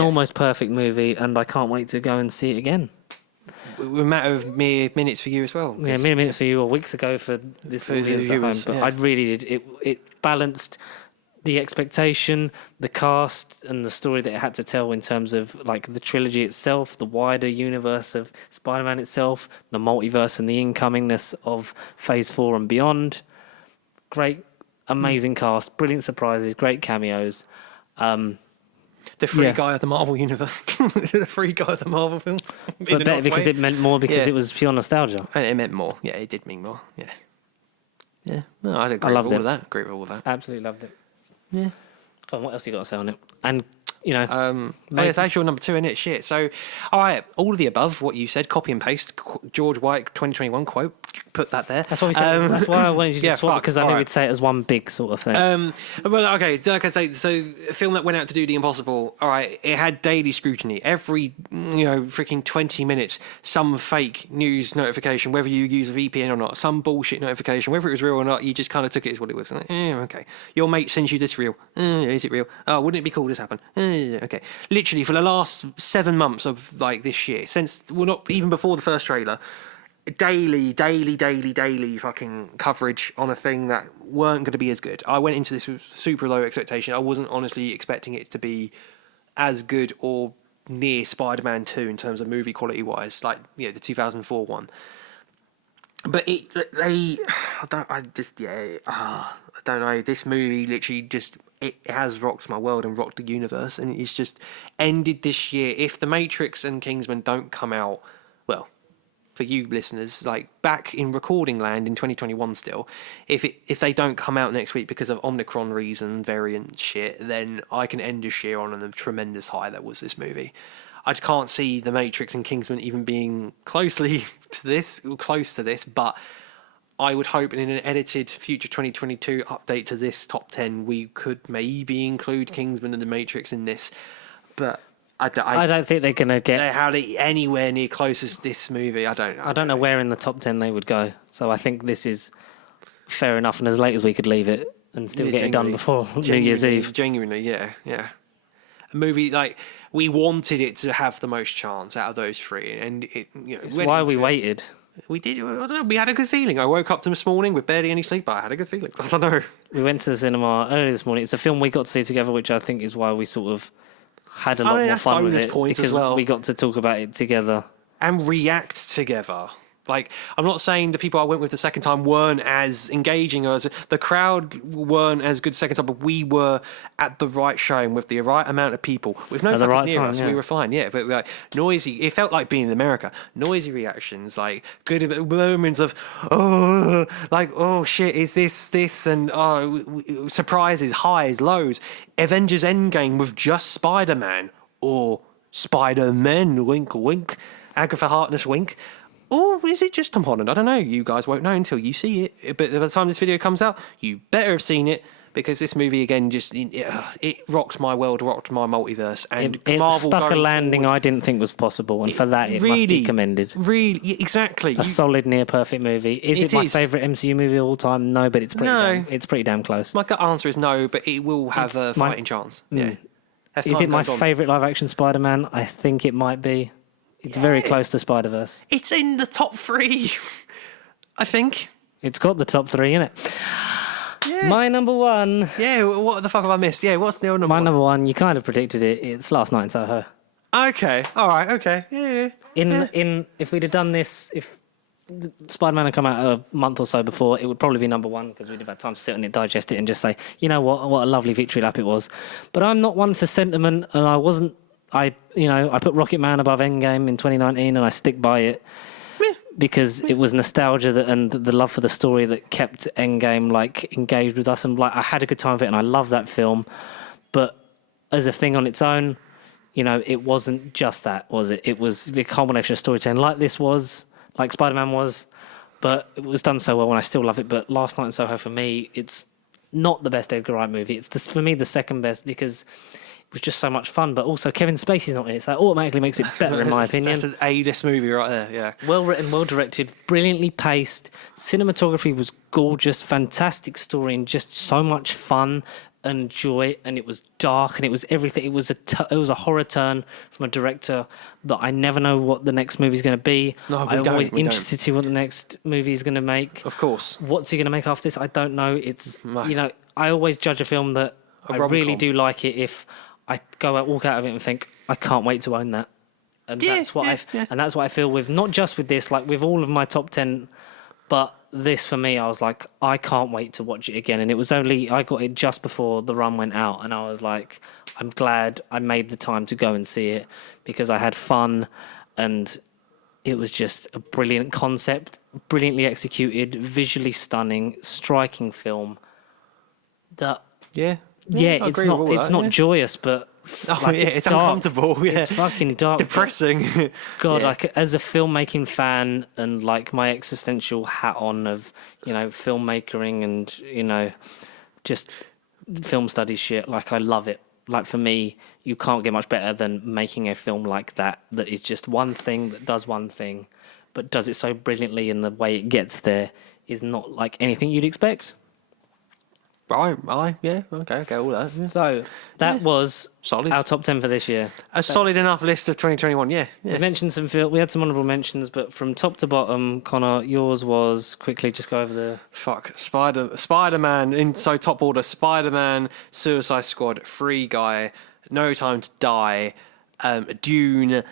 almost perfect movie, and I can't wait to go and see it again. A matter of mere minutes for you as well. Yeah, mere minutes for you, or weeks ago for this audience at home. But I really did. It balanced the expectation, the cast, and the story that it had to tell in terms of like the trilogy itself, the wider universe of Spider-Man itself, the multiverse and the incomingness of Phase 4 and beyond. Great, amazing cast, brilliant surprises, great cameos. The free guy of the Marvel universe. The free guy of the Marvel films. But better because it meant more because it was pure nostalgia. And it meant more. Yeah, it did mean more. Yeah. Yeah. No, I agree with all of that. Agree with all of that. Absolutely loved it. Yeah. Come on, what else you got to say on it? And, you know... it's actually number 2, innit? Shit. So, all right, all of the above, what you said, copy and paste, George White 2021 quote, put that there. That's what we said. That's why I wanted you to swap, because I knew we'd say it as one big sort of thing. Well, okay, like I say, so a film that went out to do the impossible, all right, it had daily scrutiny. Every, freaking 20 minutes, some fake news notification, whether you use a VPN or not, some bullshit notification, whether it was real or not, you just kind of took it as what it was. Like, okay. Your mate sends you this reel. Is it real? Oh, wouldn't it be cool this happened? Okay. Literally, for the last 7 months of, like, this year, since, well, not even before the first trailer, daily fucking coverage on a thing that weren't going to be as good. I went into this with super low expectation. I wasn't honestly expecting it to be as good or near Spider-Man 2 in terms of movie quality wise, like the 2004 one. But I don't know. This movie literally just, it has rocked my world and rocked the universe, and it's just ended this year. If The Matrix and Kingsman don't come out, well, for you listeners, like back in recording land in 2021 still, if they don't come out next week because of Omicron reason, variant shit, then I can end this year on a tremendous high that was this movie. I can't see The Matrix and Kingsman even being close to this, but I would hope in an edited future 2022 update to this top 10, we could maybe include Kingsman and The Matrix in this, but I don't think they're going to get... They're hardly anywhere near close as this movie. I don't know where in the top 10 they would go. So I think this is fair enough, and as late as we could leave it and still get it done before New Year's Eve. Genuinely, yeah. A movie, like, we wanted it to have the most chance out of those three, and it's why we waited. We did. I don't know. We had a good feeling. I woke up this morning with barely any sleep, but I had a good feeling. I don't know. We went to the cinema early this morning. It's a film we got to see together, which I think is why we sort of had a lot more fun with it, because we got to talk about it together and react together. Like, I'm not saying the people I went with the second time weren't as engaging, or the crowd weren't as good the second time, but we were at the right showing with the right amount of people, with no fuckers near us. We were fine, yeah. But like noisy, it felt like being in America. Noisy reactions, like good moments of oh shit, is this, and surprises, highs, lows. Avengers Endgame with just Spider-Man, or Spider-Man, wink, wink. Agatha Harkness, wink. Or is it just Tom Holland? I don't know. You guys won't know until you see it. But by the time this video comes out, you better have seen it, because this movie, again, just it rocked my world, rocked my multiverse. And it Marvel stuck a going landing forward, I didn't think was possible, and for that it really, must be commended. Really, exactly. A solid, near-perfect movie. Is it my favourite MCU movie of all time? No, but it's pretty damn close. My gut answer is no, but it will have a fighting chance. Yeah. Is it my favourite live-action Spider-Man? I think it might be. It's very close to Spider-Verse. It's in the top 3, I think. It's got the top 3 in it. Yeah. My number 1. Yeah, what the fuck have I missed? Yeah, what's the other number? My number 1, you kind of predicted it. It's Last Night in Soho. Okay, all right, okay. Yeah. If we'd have done this, if Spider-Man had come out a month or so before, it would probably be number 1, because we'd have had time to sit on it, digest it, and just say, you know what a lovely victory lap it was. But I'm not one for sentiment, and I put Rocket Man above Endgame in 2019, and I stick by it. Because it was nostalgia and the love for the story that kept Endgame engaged with us, and I had a good time with it, and I love that film. But as a thing on its own, it wasn't just that, was it? It was the combination of storytelling, like this was, like Spider-Man was, but it was done so well, and I still love it. But Last Night in Soho, for me, it's not the best Edgar Wright movie. It's for me the second best, because it was just so much fun, but also Kevin Spacey's not in it, so that automatically makes it better, in my opinion. That's an A-list movie right there, yeah. Well written, well directed, brilliantly paced. Cinematography was gorgeous, fantastic story, and just so much fun and joy. And it was dark, and it was everything. It was a horror turn from a director that I never know what the next movie is going to be. I'm always interested to see what the next movie is going to make. Of course. What's he going to make after this? I don't know. I always judge a film that I really do like it if I walk out of it and think, I can't wait to own that. And that's what I feel with, not just with this, with all of my top 10, but this for me, I was like, I can't wait to watch it again. And it was I got it just before the run went out, and I was like, I'm glad I made the time to go and see it, because I had fun, and it was just a brilliant concept, brilliantly executed, visually stunning, striking film. It's not joyous, but it's dark. uncomfortable. Yeah, it's fucking dark, depressing. God, as a filmmaking fan, and my existential hat on of filmmaking and just film studies shit. I love it. For me, you can't get much better than making a film like that is just one thing that does one thing, but does it so brilliantly, and the way it gets there is not like anything you'd expect. Right, yeah, okay, all that. Yeah. So that was solid. Our top 10 for this year. Solid enough list of 2021, yeah. We mentioned we had some honourable mentions, but from top to bottom, Connor, yours was, quickly just go over the... Spider-Man, so top order, Spider-Man, Suicide Squad, Free Guy, No Time to Die, Dune...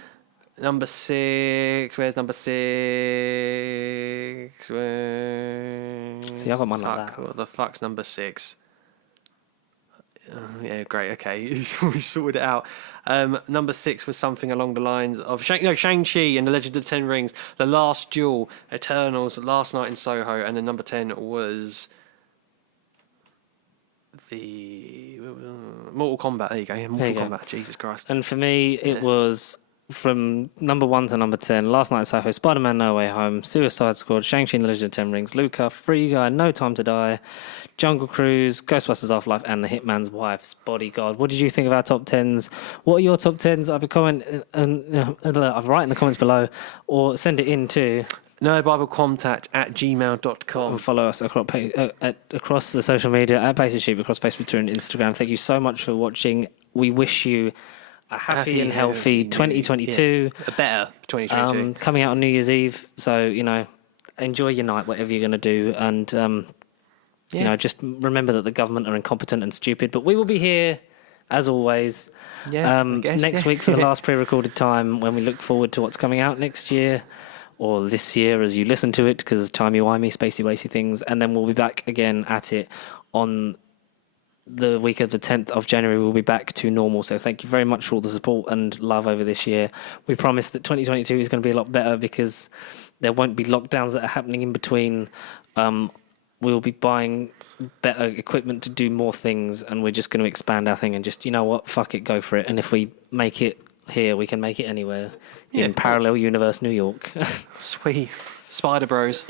Number 6. Where's number 6? See, I got mine like that. What the fuck's number 6? Yeah, great. Okay, we sorted it out. Number 6 was something along the lines of Shang-Chi and the Legend of the Ten Rings, The Last Duel, Eternals, Last Night in Soho, and then number 10 was the Mortal Kombat. There you go. Yeah, Mortal Kombat. Jesus Christ. And for me, it was from number 1 to number 10, Last Night in Soho, Spider-Man No Way Home, Suicide Squad, Shang-Chi and the Legend of the Ten Rings, Luca, Free Guy, No Time to Die, Jungle Cruise, Ghostbusters Afterlife, and The Hitman's Wife's Bodyguard. What did you think of our top 10s? What are your top 10s? I've a comment, I've write in the comments below, or send it in to... nobiblecontact@gmail.com. And follow us across the social media at Pace Sheep, across Facebook, Twitter and Instagram. Thank you so much for watching. We wish you a happy and healthy 2022. A better 2022. Coming out on New Year's Eve. So, enjoy your night, whatever you're going to do. And, just remember that the government are incompetent and stupid. But we will be here, as always, next week for the last pre-recorded time, when we look forward to what's coming out next year. Or this year as you listen to it, because timey-wimey, spacey-wacy things. And then we'll be back again at it on the week of the 10th of January. We'll be back to normal. So thank you very much for all the support and love over this year. We promise that 2022 is going to be a lot better, because there won't be lockdowns that are happening in between. We'll be buying better equipment to do more things, and we're just going to expand our thing and just, fuck it, go for it. And if we make it here, we can make it anywhere Yeah, in parallel universe New York. Sweet. Spider Bros.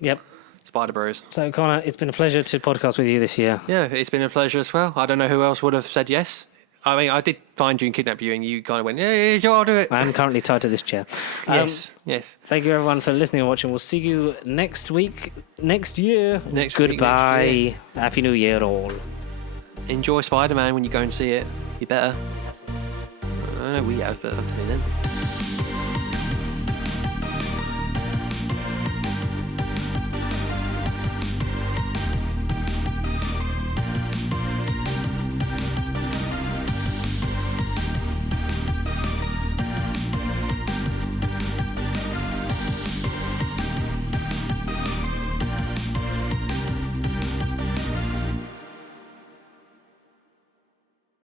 Yep. Spider Bros. So, Connor, it's been a pleasure to podcast with you this year. Yeah, it's been a pleasure as well. I don't know who else would have said yes. I mean, I did find you and kidnap you, and you kind of went, yeah, sure, I'll do it. I'm currently tied to this chair. Yes. Thank you, everyone, for listening and watching. We'll see you next week, next year. Goodbye. Happy New Year, all. Enjoy Spider-Man when you go and see it. You better. I don't know, we have, but up to then.